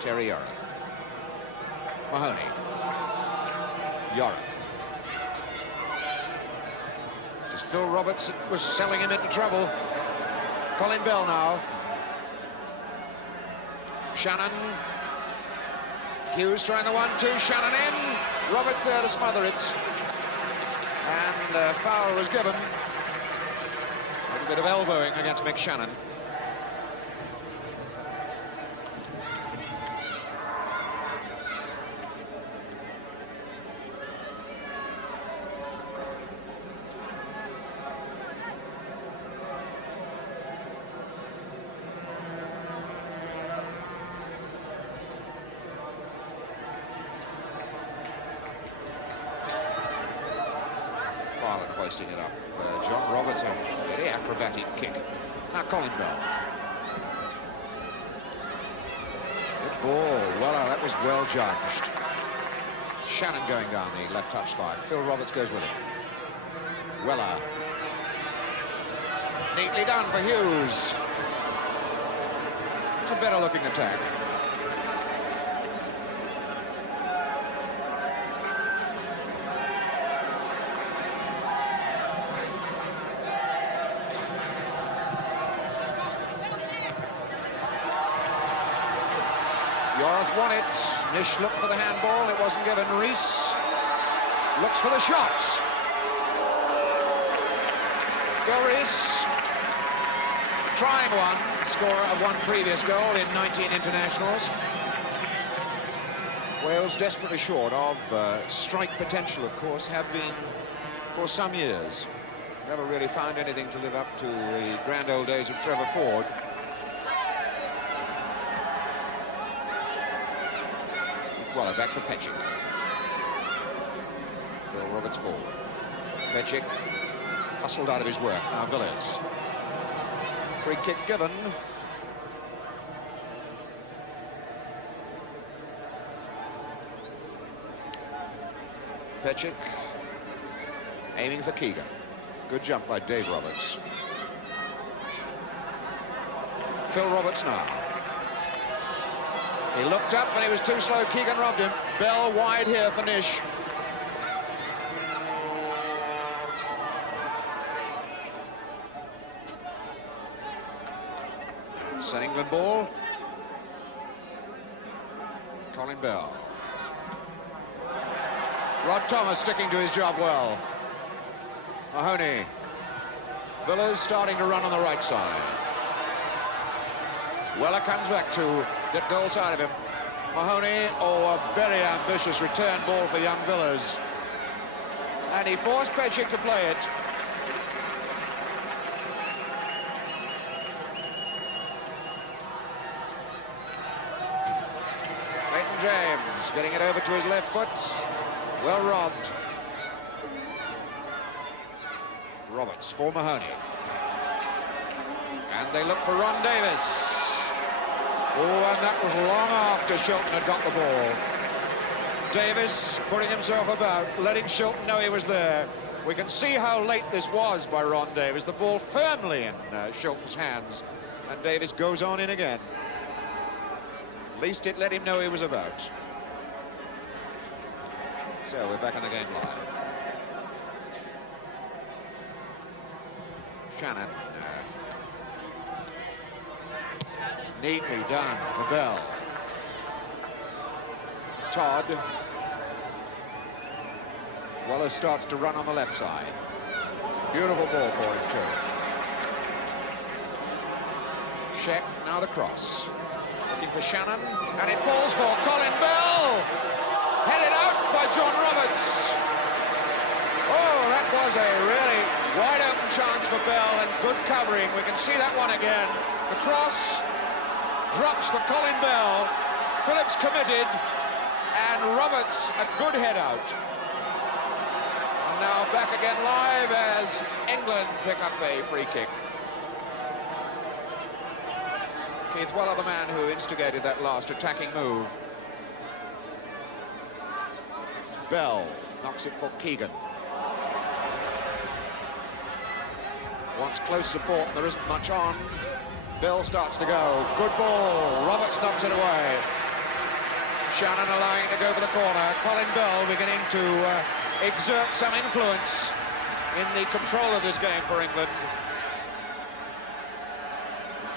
Terry Yorath. Mahoney. Yorath. This is Phil Roberts that was selling him into trouble. Colin Bell now. Shannon. Hughes trying the 1-2. Shannon in. Roberts there to smother it. And foul was given. A little bit of elbowing against Mick Shannon. hoisting it up. John Robertson, very acrobatic kick. Now Colin Bell. Good ball. Well, that was well judged. Shannon going down the left touchline. Phil Roberts goes with him. Weller. Neatly done for Hughes. It's a better looking attack. Yorth won it. Nish looked for the handball. It wasn't given. Rees looks for the shot. Go Rees. Trying one. Scorer of one previous goal in 19 internationals. Wales desperately short of strike potential, of course, have been for some years. Never really found anything to live up to the grand old days of Trevor Ford. Well, back for Petchik. Phil Roberts forward. Petchik hustled out of his work. Now Villiers. Free kick given. Petchik aiming for Keegan. Good jump by Dave Roberts. Phil Roberts now. He looked up and he was too slow. Keegan robbed him. Bell wide here for Nish. It's an England ball. Colin Bell. Rod Thomas sticking to his job well. Mahoney. Villiers starting to run on the right side. Weller comes back to the goal side of him. Mahoney, oh, a very ambitious return ball for young Villiers. And he forced Petchik to play it. Leighton James getting it over to his left foot. Well robbed. Roberts for Mahoney. And they look for Ron Davis. Oh, and that was long after Shilton had got the ball. Davis putting himself about, letting Shilton know he was there. We can see how late this was by Ron Davis. The ball firmly in Shilton's hands. And Davis goes on in again. At least it let him know he was about. So we're back on the game live. Shannon. Neatly done for Bell. Todd. Weller starts to run on the left side. Beautiful ball for him too. Sheck, now the cross. Looking for Shannon, and it falls for Colin Bell. Headed out by John Roberts. Oh, that was a really wide open chance for Bell, and good covering. We can see that one again. The cross drops for Colin Bell. Phillips committed, and Roberts a good head out. And now back again live as England pick up a free kick. Keith Weller, the man who instigated that last attacking move. Bell knocks it for Keegan. Wants close support, there isn't much on. Bell starts to go. Good ball. Roberts knocks it away. Shannon allowing it to go for the corner. Colin Bell beginning to exert some influence in the control of this game for England.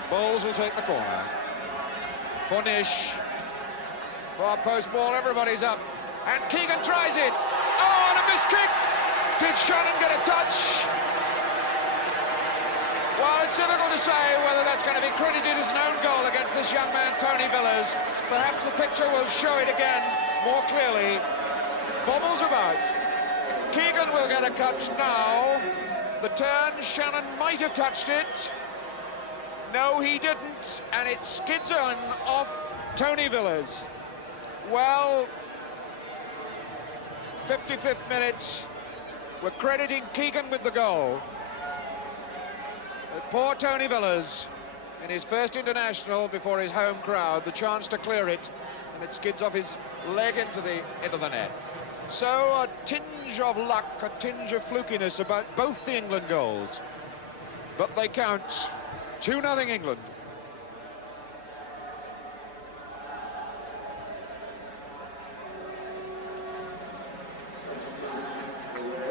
Bowles will take the corner. For Nish. Far post ball, everybody's up. And Keegan tries it. Oh, and a missed kick. Did Shannon get a touch? Well, it's difficult to say whether that's going to be credited as an own goal against this young man, Tony Villiers. Perhaps the picture will show it again more clearly. Bobbles about. Keegan will get a touch now. The turn, Shannon might have touched it. No, he didn't, and it skids on off Tony Villiers. Well, 55th minute, We're crediting Keegan with the goal. But poor Tony Villas, in his first international before his home crowd, the chance to clear it, and it skids off his leg into the net. So a tinge of luck, a tinge of flukiness about both the England goals. But they count. 2-0 England.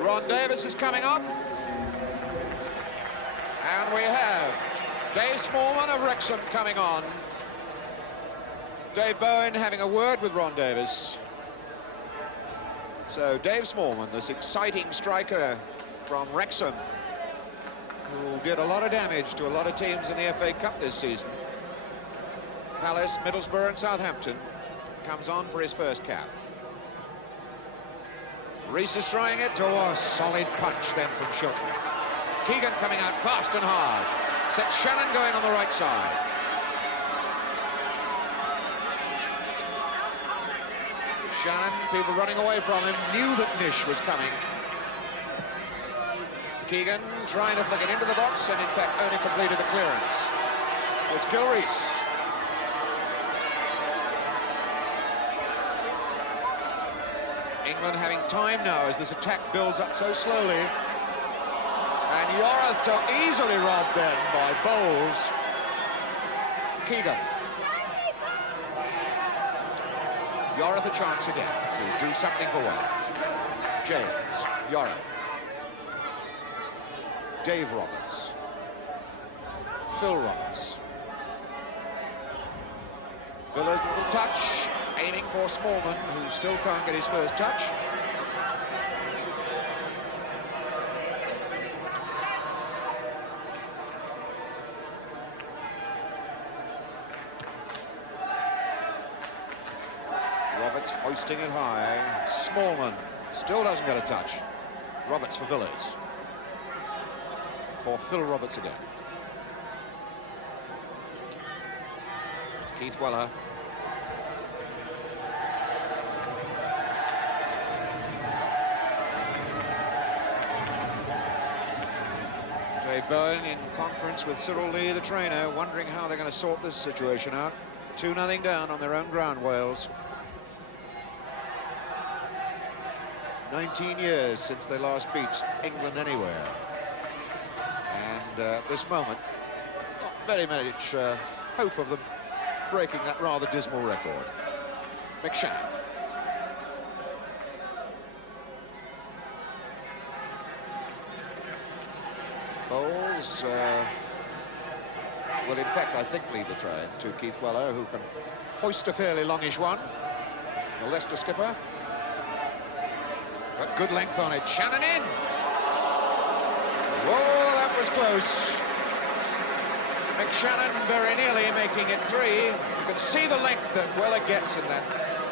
Ron Davis is coming off. And we have Dave Smallman of Wrexham coming on. Dave Bowen having a word with Ron Davis. So Dave Smallman, this exciting striker from Wrexham, who did a lot of damage to a lot of teams in the FA Cup this season. Palace, Middlesbrough and Southampton, comes on for his first cap. Rees is trying it. Oh, a solid punch then from Shilton. Keegan coming out fast and hard. Sets Shannon going on the right side. Shannon, people running away from him, knew that Nish was coming. Keegan trying to flick it into the box and in fact only completed the clearance. It's Gil Rees. England having time now as this attack builds up so slowly. And Yorath so easily robbed then by Bowles. Keegan. Yorath a chance again to do something for Wales. James, Yorath. Dave Roberts. Phil Roberts. Villas little touch, aiming for Smallman, who still can't get his first touch. Roberts hoisting it high. Smallman still doesn't get a touch. Roberts for Villas. For Phil Roberts again. It's Keith Weller. Dave Bowen in conference with Cyril Lee, the trainer, wondering how they're going to sort this situation out. 2-0 down on their own ground, Wales. 19 years since they last beat England anywhere. And at this moment, not very much hope of them breaking that rather dismal record. McShannon. Bowles will in fact, I think, leave the throw in to Keith Weller, who can hoist a fairly longish one. The Leicester skipper. But good length on it. Shannon in. Whoa, that was close. McShannon very nearly making it 3. You can see the length that Weller gets in that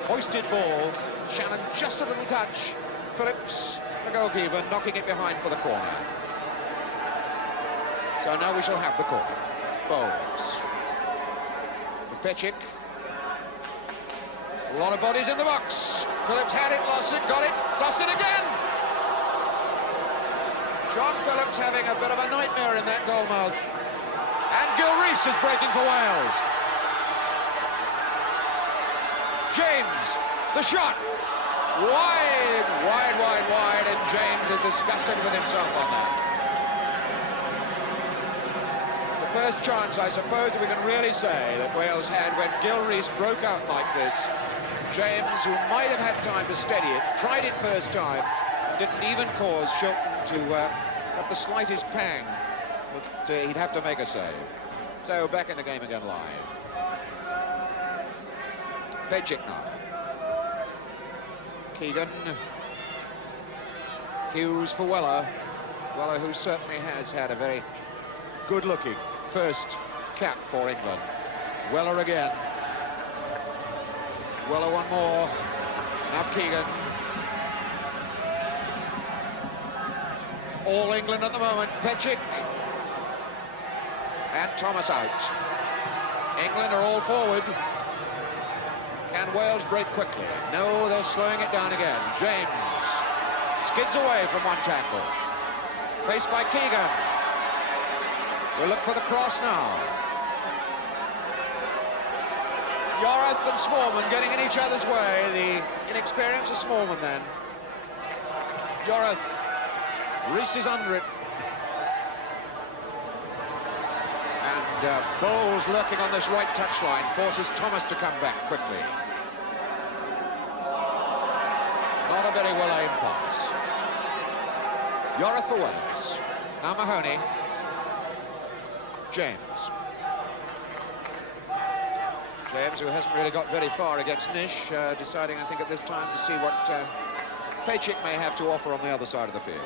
hoisted ball. Shannon just a little touch. Phillips, the goalkeeper, knocking it behind for the corner. So now we shall have the corner. Bowles. Petchik. A lot of bodies in the box. Phillips had it, lost it, got it, lost it again. John Phillips having a bit of a nightmare in that goal mouth. And Gil Rees is breaking for Wales. James, the shot. Wide, wide, wide, wide, and James is disgusted with himself on that. The first chance, I suppose, we can really say that Wales had when Gil Rees broke out like this. James, who might have had time to steady it, tried it first time, and didn't even cause Shilton to have the slightest pang that he'd have to make a save. So back in the game again live. Petchik now. Keegan. Hughes for Weller. Weller, who certainly has had a very good-looking first cap for England. Weller again. Weller one more. Now Keegan. All England at the moment. Petchik. And Thomas out. England are all forward. Can Wales break quickly? No, they're slowing it down again. James. Skids away from one tackle. Faced by Keegan. We'll look for the cross now. Yorath and Smallman getting in each other's way. The inexperience of Smallman then. Yorath. Reese is under it. And Bowles lurking on this right touchline forces Thomas to come back quickly. Not a very well-aimed pass. Yorath for Wales. Now Mahoney. James. James, who hasn't really got very far against Nish, deciding, I think, at this time to see what Pechik may have to offer on the other side of the field.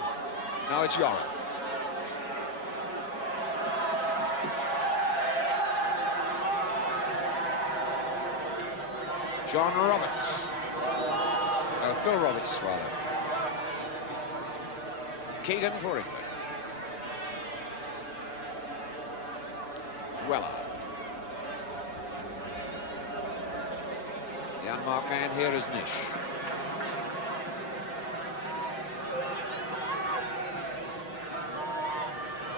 Now it's Yorath. John Roberts. Phil Roberts, rather. Keegan for England. Weller. The unmarked man here is Nish.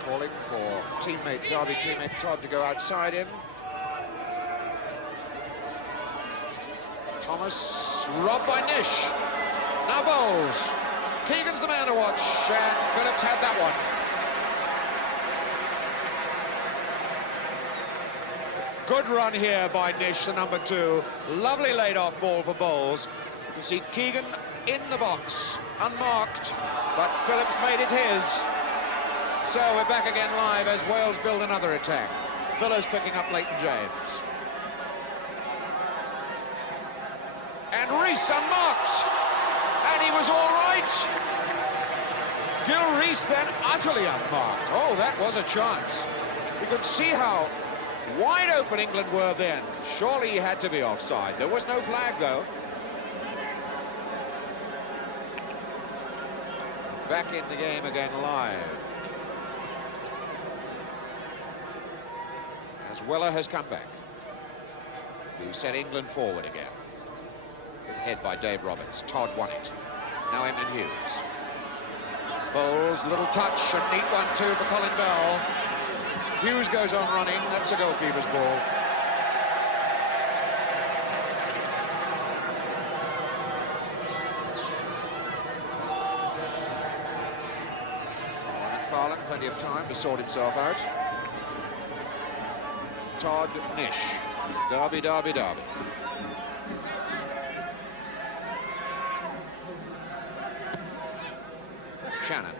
Calling for Derby teammate Todd to go outside him. Thomas robbed by Nish. Now Bowles. Keegan's the man to watch, and Phillips had that one. Good run here by Nish, the number 2. Lovely laid-off ball for Bowles. You can see Keegan in the box, unmarked, but Phillips made it his. So we're back again live as Wales build another attack. Villas picking up Leighton James. And Reese unmarked. And he was all right. Gil Reese then utterly unmarked. Oh, that was a chance. You could see how wide open England were then. Surely he had to be offside. There was no flag, though. Back in the game again live. As Weller has come back. Who set England forward again. Good head by Dave Roberts. Todd won it. Now Emlyn Hughes. Bowles, little touch, a neat one too for Colin Bell. Hughes goes on running. That's a goalkeeper's ball. McFarlane, plenty of time to sort himself out. Todd, Nish. Derby, Derby, Derby. Shannon.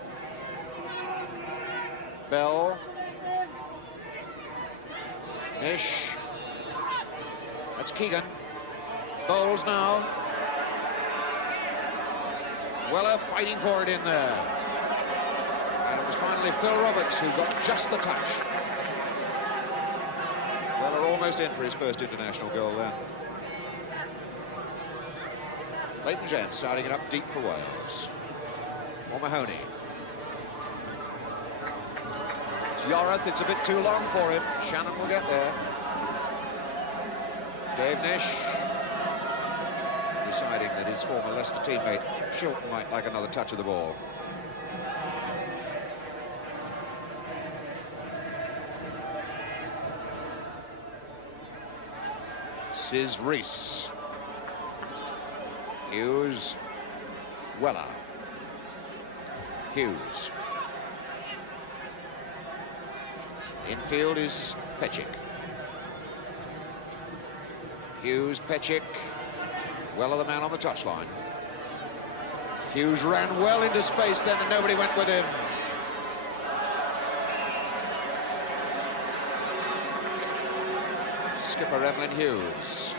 Bell. Nish. That's Keegan. Bowles now. Weller fighting for it in there. And it was finally Phil Roberts who got just the touch. Weller almost in for his first international goal then. Leighton James starting it up deep for Wales. Or Mahoney. Yorath, it's a bit too long for him. Shannon will get there. Dave Nish deciding that his former Leicester teammate Shilton might like another touch of the ball. This is Reese. Hughes. Weller. Hughes. Infield is Pechik. Hughes, Pechik. Weller the man on the touchline. Hughes ran well into space then and nobody went with him. Skipper Emlyn Hughes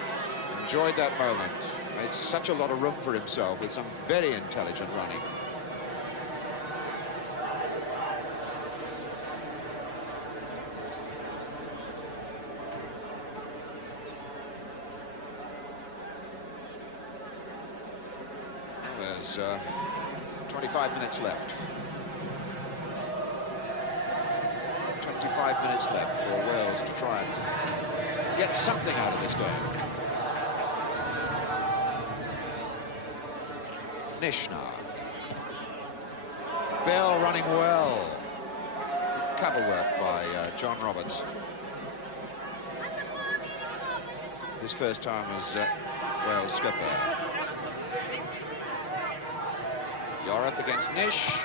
enjoyed that moment. Made such a lot of room for himself with some very intelligent running. There's 25 minutes left. 25 minutes left for Wales to try and get something out of this game. Nish now. Bell running well. Cover work by John Roberts. His first time as Wales skipper. Yorath against Nish.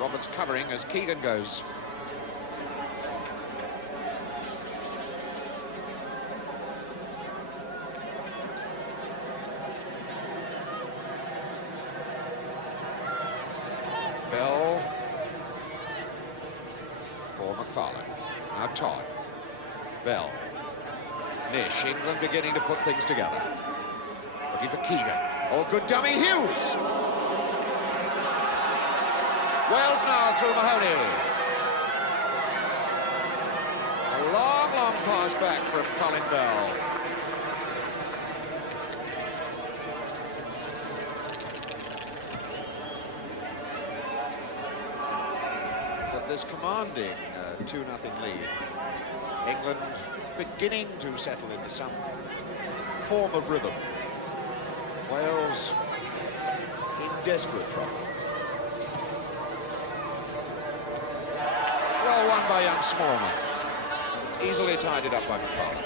Roberts covering as Keegan goes. Bell for McFarlane. Now Todd. Bell. Nish. England beginning to put things together. Looking for Keegan. Oh, good dummy, Hughes! Wales now through Mahoney. A long, long pass back from Colin Bell. But this commanding 2-0 lead. England beginning to settle into some form of rhythm. Wales in desperate trouble. Well won by young Smallman. It's easily tidied up by McFarlane.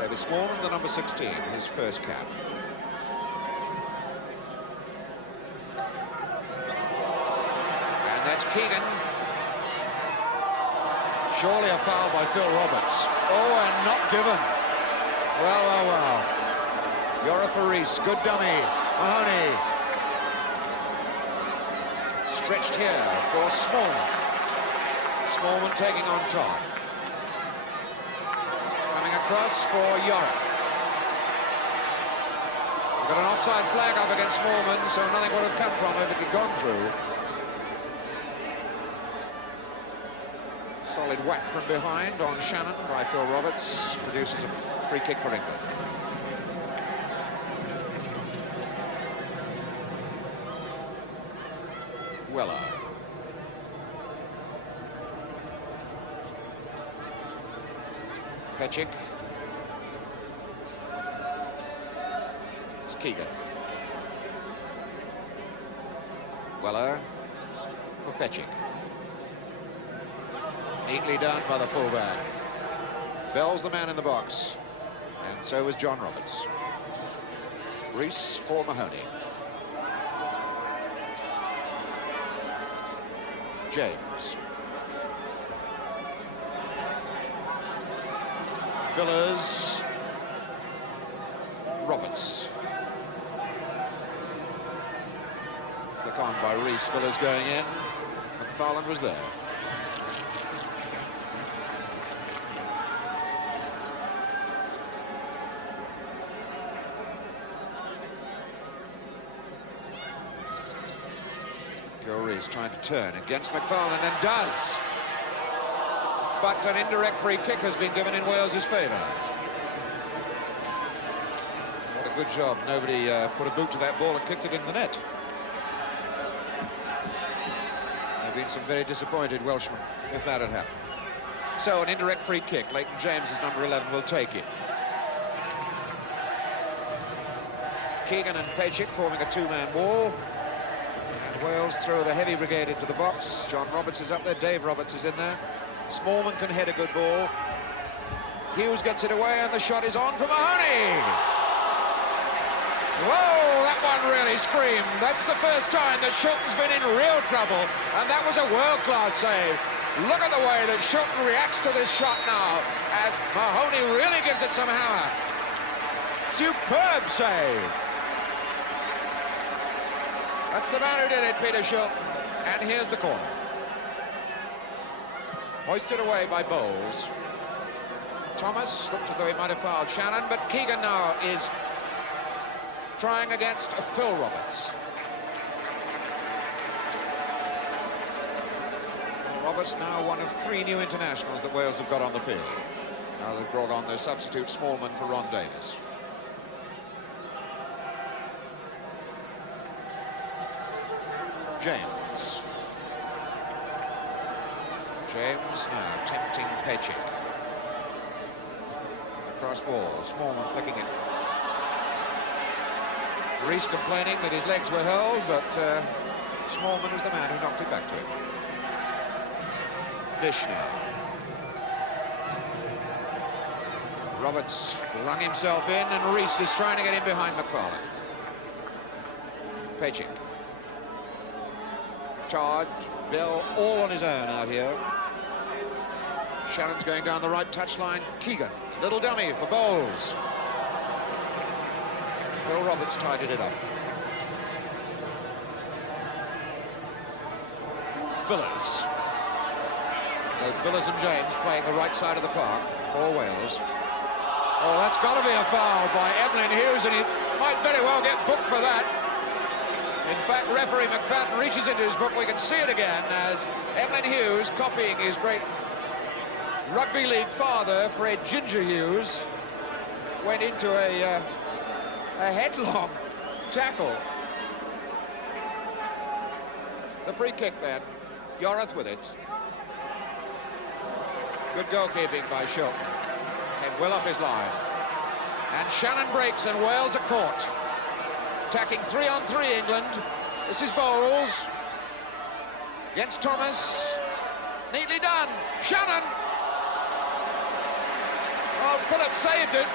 David Smallman, the number 16, his first cap. And that's Keegan. Surely a foul by Phil Roberts. Oh, and not given. Well, well, well. Yorath for Rees, good dummy. Mahoney. Stretched here for Smallman. Smallman taking on top. Coming across for Yorath. We've got an offside flag up against Smallman, so nothing would have come from it if it had gone through. Solid whack from behind on Shannon by Phil Roberts. Produces a free kick for England. Weller. Petchik. It's Keegan. Weller for Petchik. Neatly done by the fullback. Bell's the man in the box, and so is John Roberts. Rees for Mahoney. James. Villiers. Roberts. Flick on by Rees. Villiers going in. McFarlane was there. Rees trying to turn against McFarlane, and does. But an indirect free kick has been given in Wales's favour. What a good job. Nobody put a boot to that ball and kicked it in the net. There have been some very disappointed Welshmen if that had happened. So an indirect free kick. Leighton James, as number 11, will take it. Keegan and Petchik forming a two-man wall. Wales throw the heavy brigade into the box. John Roberts is up there. Dave Roberts is in there. Smallman can head a good ball. Hughes gets it away, and the shot is on for Mahoney. Whoa, that one really screamed. That's the first time that Shilton's been in real trouble, and that was a world-class save. Look at the way that Shilton reacts to this shot now, as Mahoney really gives it some hammer. Superb save. That's the man who did it, Peter Shilton. And here's the corner. Hoisted away by Bowles. Thomas looked as though he might have fouled Shannon, but Keegan now is trying against Phil Roberts. Roberts now one of 3 new internationals that Wales have got on the field. Now they've brought on their substitute Smallman for Ron Davis. James. James now tempting Petchik. Across ball, Smallman flicking it. Rees complaining that his legs were held, but Smallman was the man who knocked it back to him. Nish now. Roberts flung himself in, and Rees is trying to get in behind McFarlane. Pechik. Charge, Bell all on his own out here. Shannon's going down the right touchline. Keegan, little dummy for Bowles. Phil Roberts tidied it up. Villiers. Both Villiers and James playing the right side of the park for Wales. Oh, that's got to be a foul by Emlyn Hughes, and he might very well get booked for that. In fact, referee McFadden reaches into his book. We can see it again as Emlyn Hughes, copying his great rugby league father, Fred Ginger Hughes, went into a headlong tackle. The free kick then, Yorath with it. Good goalkeeping by Shook. And well off his line. And Shannon breaks and Wales are caught. Attacking 3-on-3 England. This is Bowles. Against Thomas. Neatly done. Shannon. Oh, Phillips saved it.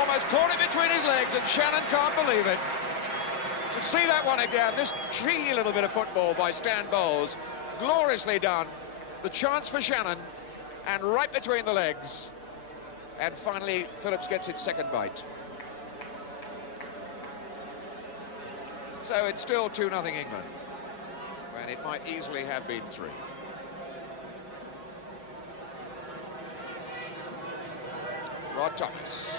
Almost caught it between his legs, and Shannon can't believe it. You can see that one again. This cheeky little bit of football by Stan Bowles. Gloriously done. The chance for Shannon, and right between the legs. And finally, Phillips gets its second bite. So it's still 2-0 England, when it might easily have been 3. Rod Thomas.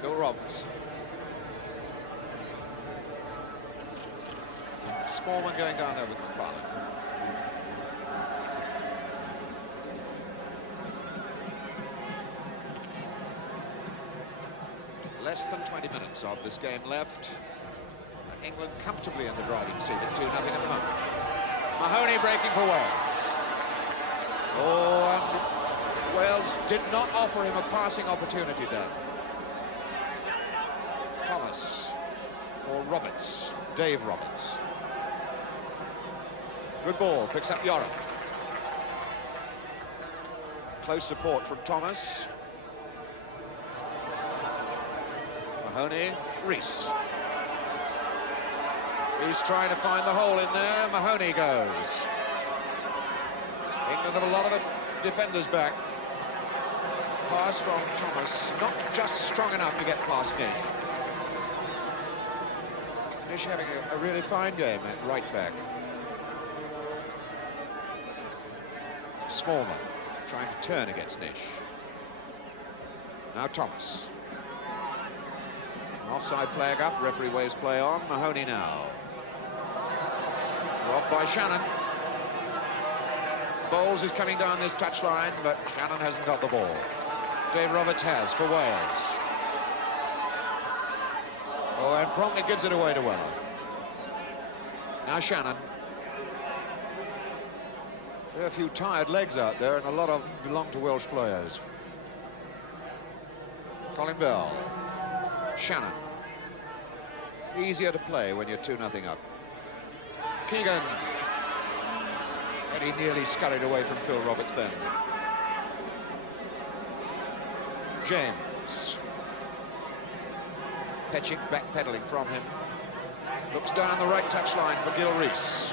Phil Roberts. Smallman going down there with McFarlane. Less than 20 minutes of this game left. England comfortably in the driving seat at 2-0 at the moment. Mahoney breaking for Wales. Oh, and Wales did not offer him a passing opportunity there. Thomas for Roberts, Dave Roberts. Good ball, picks up Yorath. Close support from Thomas. Mahoney, Rees. He's trying to find the hole in there. Mahoney goes. England have a lot of defenders back. Pass from Thomas, not just strong enough to get past Nish. Nish having a really fine game at right back. Smallman trying to turn against Nish. Now Thomas. Offside flag up, referee waves play on. Mahoney now. Robbed by Shannon. Bowles is coming down this touchline, but Shannon hasn't got the ball. Dave Roberts has for Wales. Oh, and promptly gives it away to Weller. Now Shannon. There are a few tired legs out there, and a lot of them belong to Welsh players. Colin Bell. Shannon. Easier to play when you're 2-0 up. Keegan. And he nearly scurried away from Phil Roberts then. James. Pechik backpedaling from him. Looks down the right touchline for Gil Rees.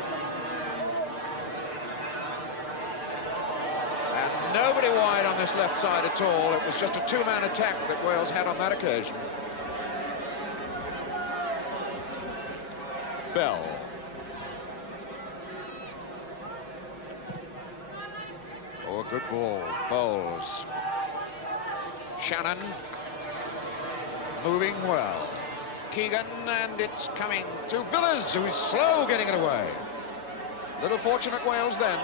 And nobody wide on this left side at all. It was just a two-man attack that Wales had on that occasion. Bell. Oh, a good ball. Bowles. Shannon. Moving well. Keegan, and it's coming to Villiers, who's slow getting it away. Little fortunate Wales then.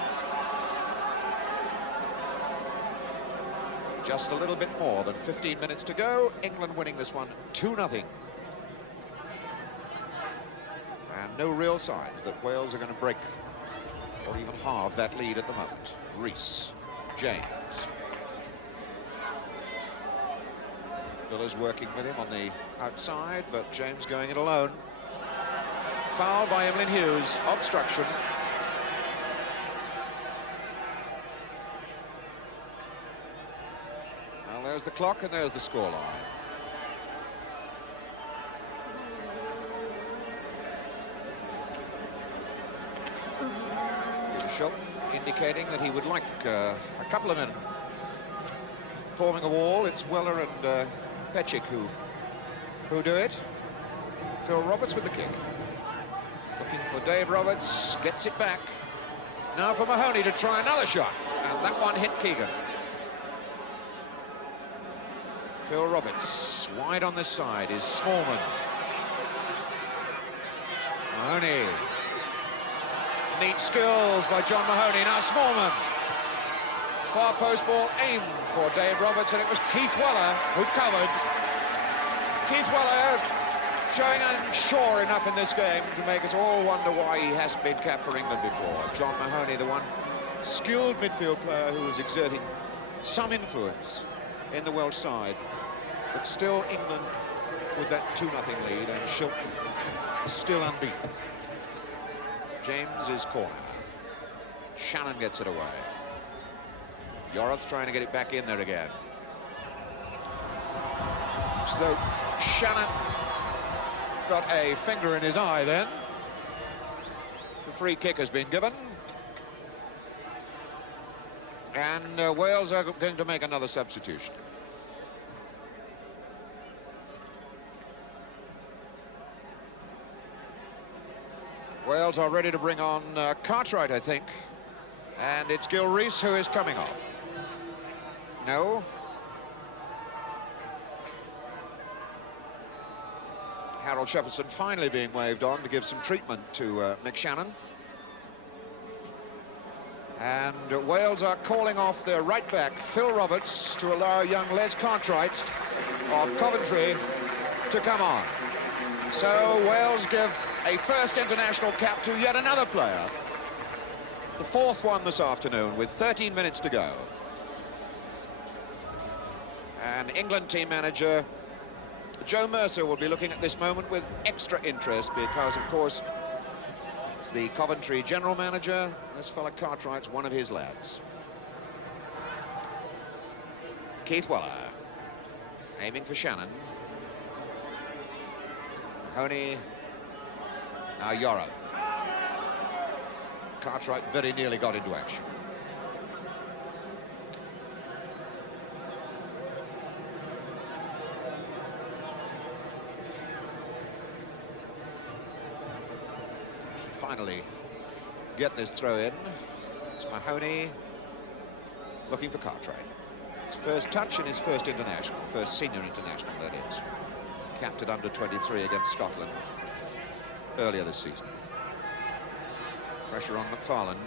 Just a little bit more than 15 minutes to go. England winning this one 2-0. And no real signs that Wales are going to break or even halve that lead at the moment. Rees, James. Villas working with him on the outside, but James going it alone. Foul by Emlyn Hughes, obstruction. Well, there's the clock and there's the scoreline. Schultz indicating that he would like a couple of men forming a wall. It's Weller and Pecic who do it. Phil Roberts with the kick. Looking for Dave Roberts, gets it back. Now for Mahoney to try another shot, and that one hit Keegan. Phil Roberts, wide on this side is Smallman. Mahoney. Neat skills by John Mahoney. Now Smallman. Far post ball aimed for Dave Roberts, and it was Keith Weller who covered. Keith Weller showing unsure enough in this game to make us all wonder why he hasn't been capped for England before. John Mahoney, the one skilled midfield player who was exerting some influence in the Welsh side, but still England with that 2-0 lead, and Schultz still unbeaten. James's corner. Shannon gets it away. Yorath trying to get it back in there again. So Shannon got a finger in his eye then. The free kick has been given. And Wales are going to make another substitution. Wales are ready to bring on Cartwright, I think. And it's Gil Rees who is coming off. No. Harold Shepherdson finally being waved on to give some treatment to Mick Shannon. And Wales are calling off their right back, Phil Roberts, to allow young Les Cartwright of Coventry to come on. So Wales give a first international cap to yet another player. The fourth one this afternoon with 13 minutes to go. And England team manager Joe Mercer will be looking at this moment with extra interest because, of course, it's the Coventry general manager. This fella Cartwright's one of his lads. Keith Weller aiming for Shannon. Mahoney. Now Yorath. Cartwright very nearly got into action. Finally get this throw in. It's Mahoney looking for Cartwright. His first touch in his first international, first senior international, that is. Capped at under 23 against Scotland earlier this season. Pressure on McFarland.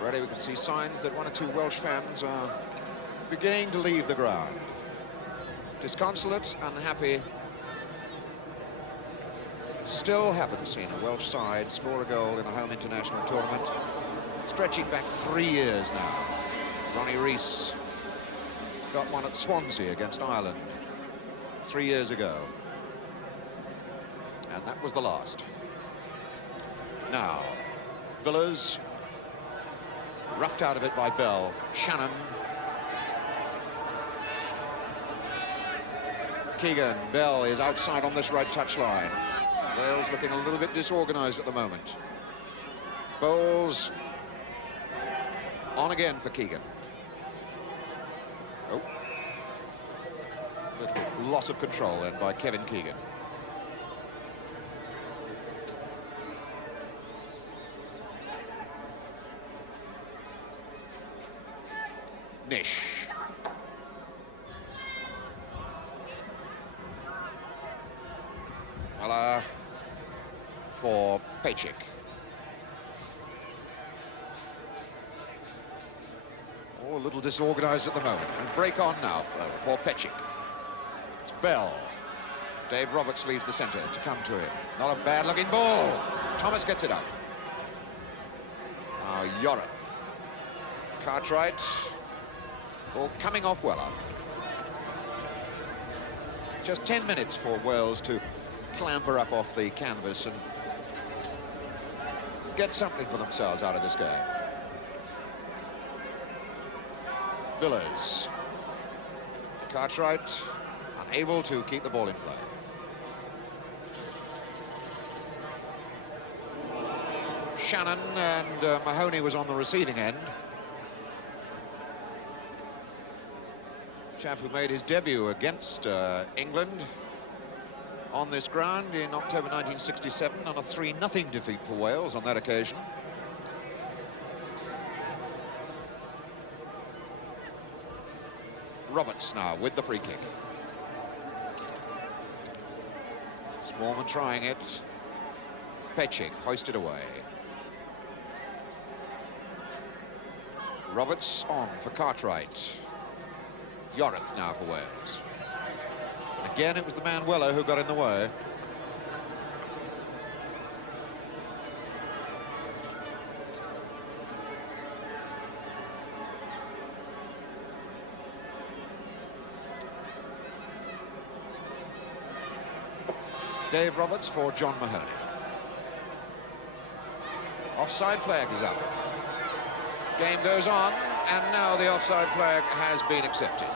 Already we can see signs that one or two Welsh fans are beginning to leave the ground. Disconsolate, unhappy. Still haven't seen a Welsh side score a goal in a home international tournament. Stretching back 3 years now. Ronnie Rees got one at Swansea against Ireland 3 years ago. And that was the last. Now, Villas, roughed out of it by Bell. Shannon. Keegan. Bell is outside on this right touchline. Wales looking a little bit disorganized at the moment. Bowles on again for Keegan. Oh. Little loss of control then by Kevin Keegan. Nish. Weller for Pecic. Oh, a little disorganized at the moment. And break on now for Pecic. It's Bell. Dave Roberts leaves the centre to come to him. Not a bad-looking ball. Thomas gets it out. Now Yorath. Cartwright. Ball coming off Weller. Just 10 minutes for Wales to clamber up off the canvas and get something for themselves out of this game. Villiers. Cartwright unable to keep the ball in play. Shannon and Mahoney was on the receiving end. Chap who made his debut against England on this ground in October 1967 on a 3-0 defeat for Wales on that occasion. Roberts now with the free kick. Smallman trying it. Petchik hoisted away. Roberts on for Cartwright. Yorath now for Wales. Again, it was the man Weller who got in the way. Dave Roberts for John Mahoney. Offside flag is up. Game goes on, and now the offside flag has been accepted.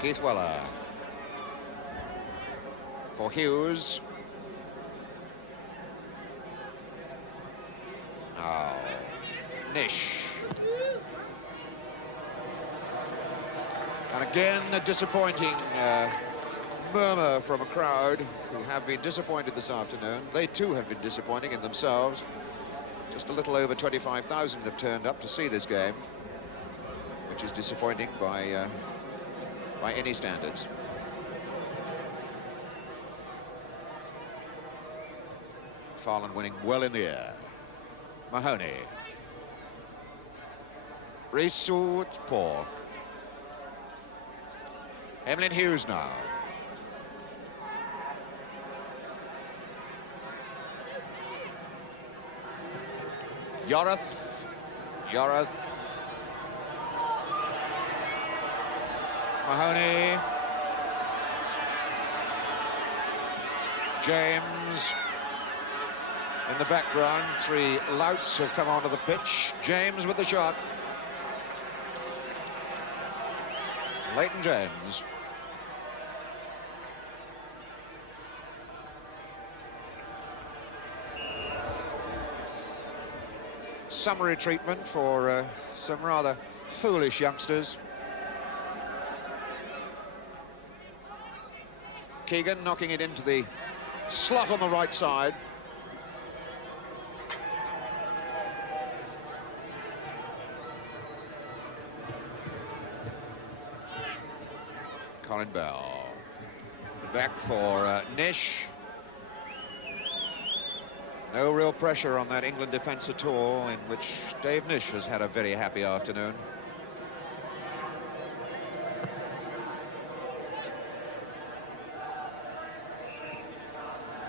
Keith Weller for Hughes. Now, Nish. And again, a disappointing murmur from a crowd who have been disappointed this afternoon. They too have been disappointing in themselves. Just a little over 25,000 have turned up to see this game, which is disappointing by any standards. Farland winning well in the air. Mahoney. Rees-Sou, Paul. Emlyn Hughes now. Yorath. Mahoney. James. In the background, three louts have come onto the pitch. James with the shot. Leighton James. Summary treatment for some rather foolish youngsters. Keegan knocking it into the slot on the right side. Colin Bell. Back for Nish. No real pressure on that England defence at all, in which Dave Nish has had a very happy afternoon.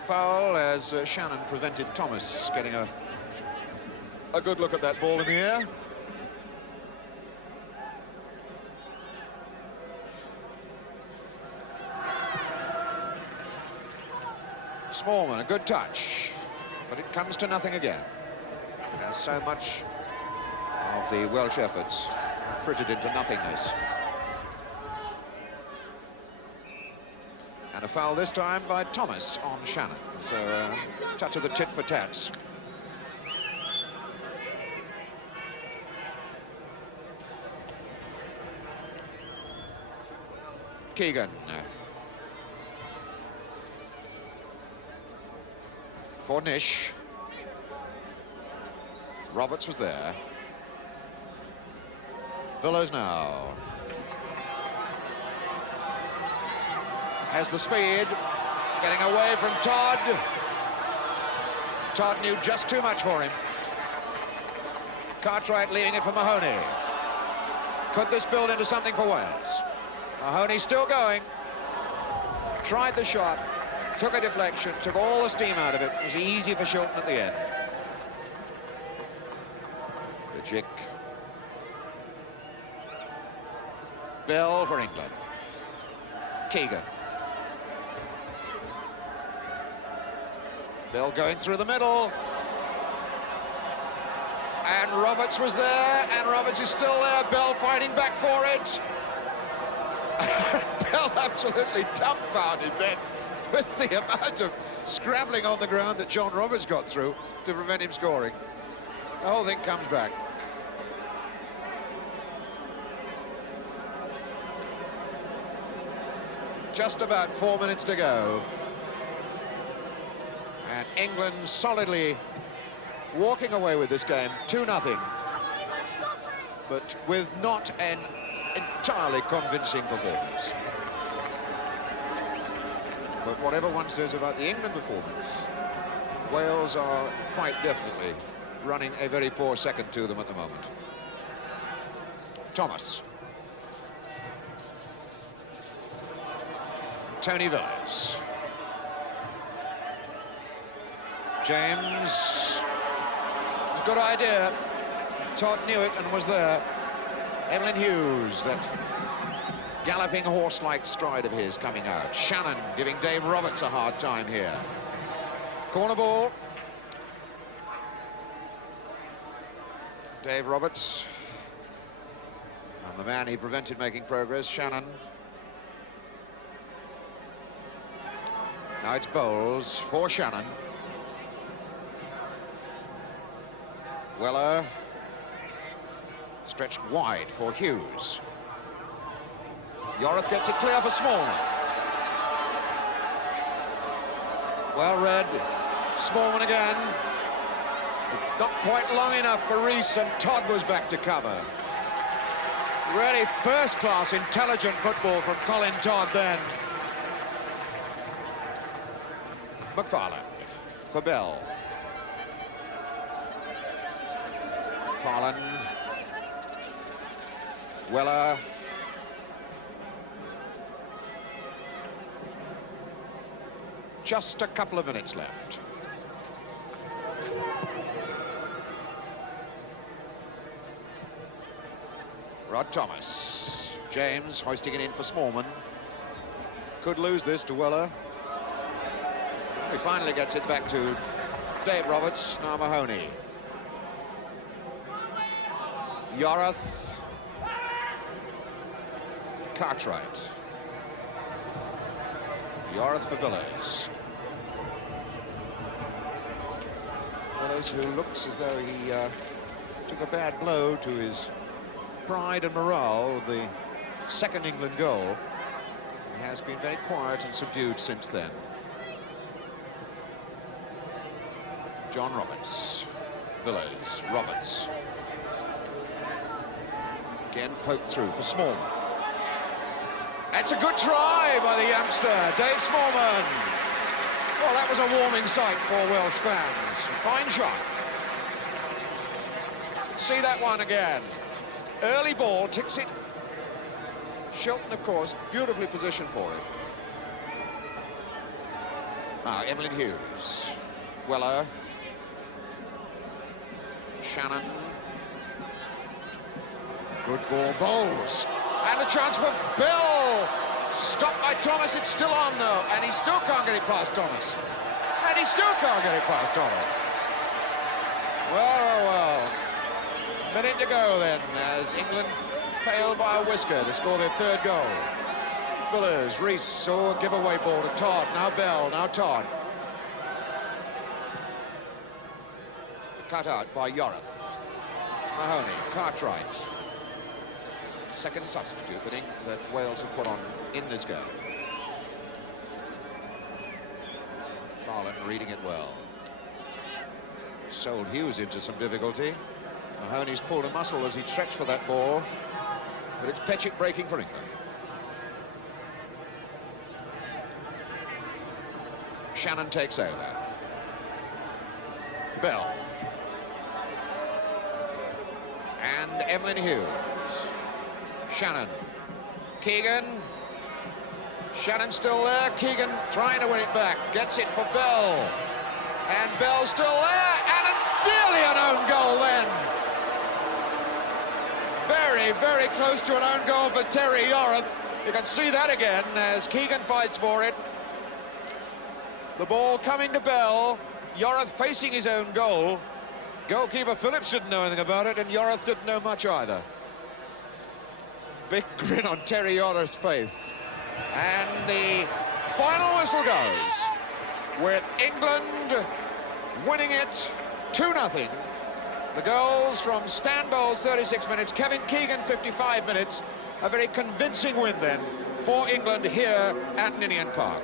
Foul as Shannon prevented Thomas getting a good look at that ball in the air. Smallman, a good touch, but it comes to nothing again. As so much of the Welsh efforts are frittered into nothingness. And a foul this time by Thomas on Shannon. So a touch of the tit for tats. Keegan. For Nish. Roberts was there. Villiers now. Has the speed. Getting away from Todd. Todd knew just too much for him. Cartwright leaving it for Mahoney. Could this build into something for Wales? Mahoney still going. Tried the shot. Took a deflection. Took all the steam out of it. It was easy for Shilton at the end. The Jick. Bell for England. Keegan. Bell going through the middle. And Roberts was there, and Roberts is still there. Bell fighting back for it. Bell absolutely dumbfounded then with the amount of scrabbling on the ground that John Roberts got through to prevent him scoring. The whole thing comes back. Just about 4 minutes to go. And England solidly walking away with this game, 2-0. But with not an entirely convincing performance. But whatever one says about the England performance, Wales are quite definitely running a very poor second to them at the moment. Thomas. Tony Villiers. James. Good idea. Todd knew it and was there. Emlyn Hughes, that galloping horse-like stride of his coming out. Shannon giving Dave Roberts a hard time here. Corner ball. Dave Roberts. And the man he prevented making progress, Shannon. Now it's Bowles for Shannon. Weller stretched wide for Hughes. Yorath gets it clear for Smallman. Well read. Smallman again. Not quite long enough for Rees, and Todd was back to cover. Really first-class, intelligent football from Colin Todd then. McFarland for Bell. McFarland. Weller. Just a couple of minutes left. Rod Thomas. James hoisting it in for Smallman. Could lose this to Weller. He finally gets it back to Dave Roberts. Now Mahoney. Yorath. Cartwright. Yorath for Villiers. Villiers, who looks as though he took a bad blow to his pride and morale with the second England goal. He has been very quiet and subdued since then. John Roberts. Villiers. Roberts. Again poked through for Smallman. That's a good try by the youngster, Dave Smallman. Well, that was a warming sight for Welsh fans. Fine shot. See that one again. Early ball, ticks it. Shilton, of course, beautifully positioned for it. Now, Emlyn Hughes. Weller. Shannon. Good ball, Bowles. And the chance for Bell. Stopped by Thomas, it's still on though, and he still can't get it past Thomas. And he still can't get it past Thomas. Well, oh well. Minute to go then, as England failed by a whisker to score their third goal. Villiers, Rees, a giveaway ball to Todd, now Bell, now Todd. Cut out by Yorath. Mahoney, Cartwright. Second substitute that Wales have put on in this game. Farland reading it well. Sold Hughes into some difficulty. Mahoney's pulled a muscle as he stretched for that ball. But it's Petchik breaking for England. Shannon takes over. Bell. And Emlyn Hughes. Shannon. Keegan. Shannon still there. Keegan trying to win it back. Gets it for Bell. And Bell's still there. And nearly an own goal then. Very, very close to an own goal for Terry Yorath. You can see that again as Keegan fights for it. The ball coming to Bell. Yorath facing his own goal. Goalkeeper Phillips didn't know anything about it, and Yorath didn't know much either. Big grin on Terry Yorath's face. And the final whistle goes with England winning it 2-0. The goals from Stan Bowles, 36 minutes, Kevin Keegan, 55 minutes. A very convincing win then for England here at Ninian Park.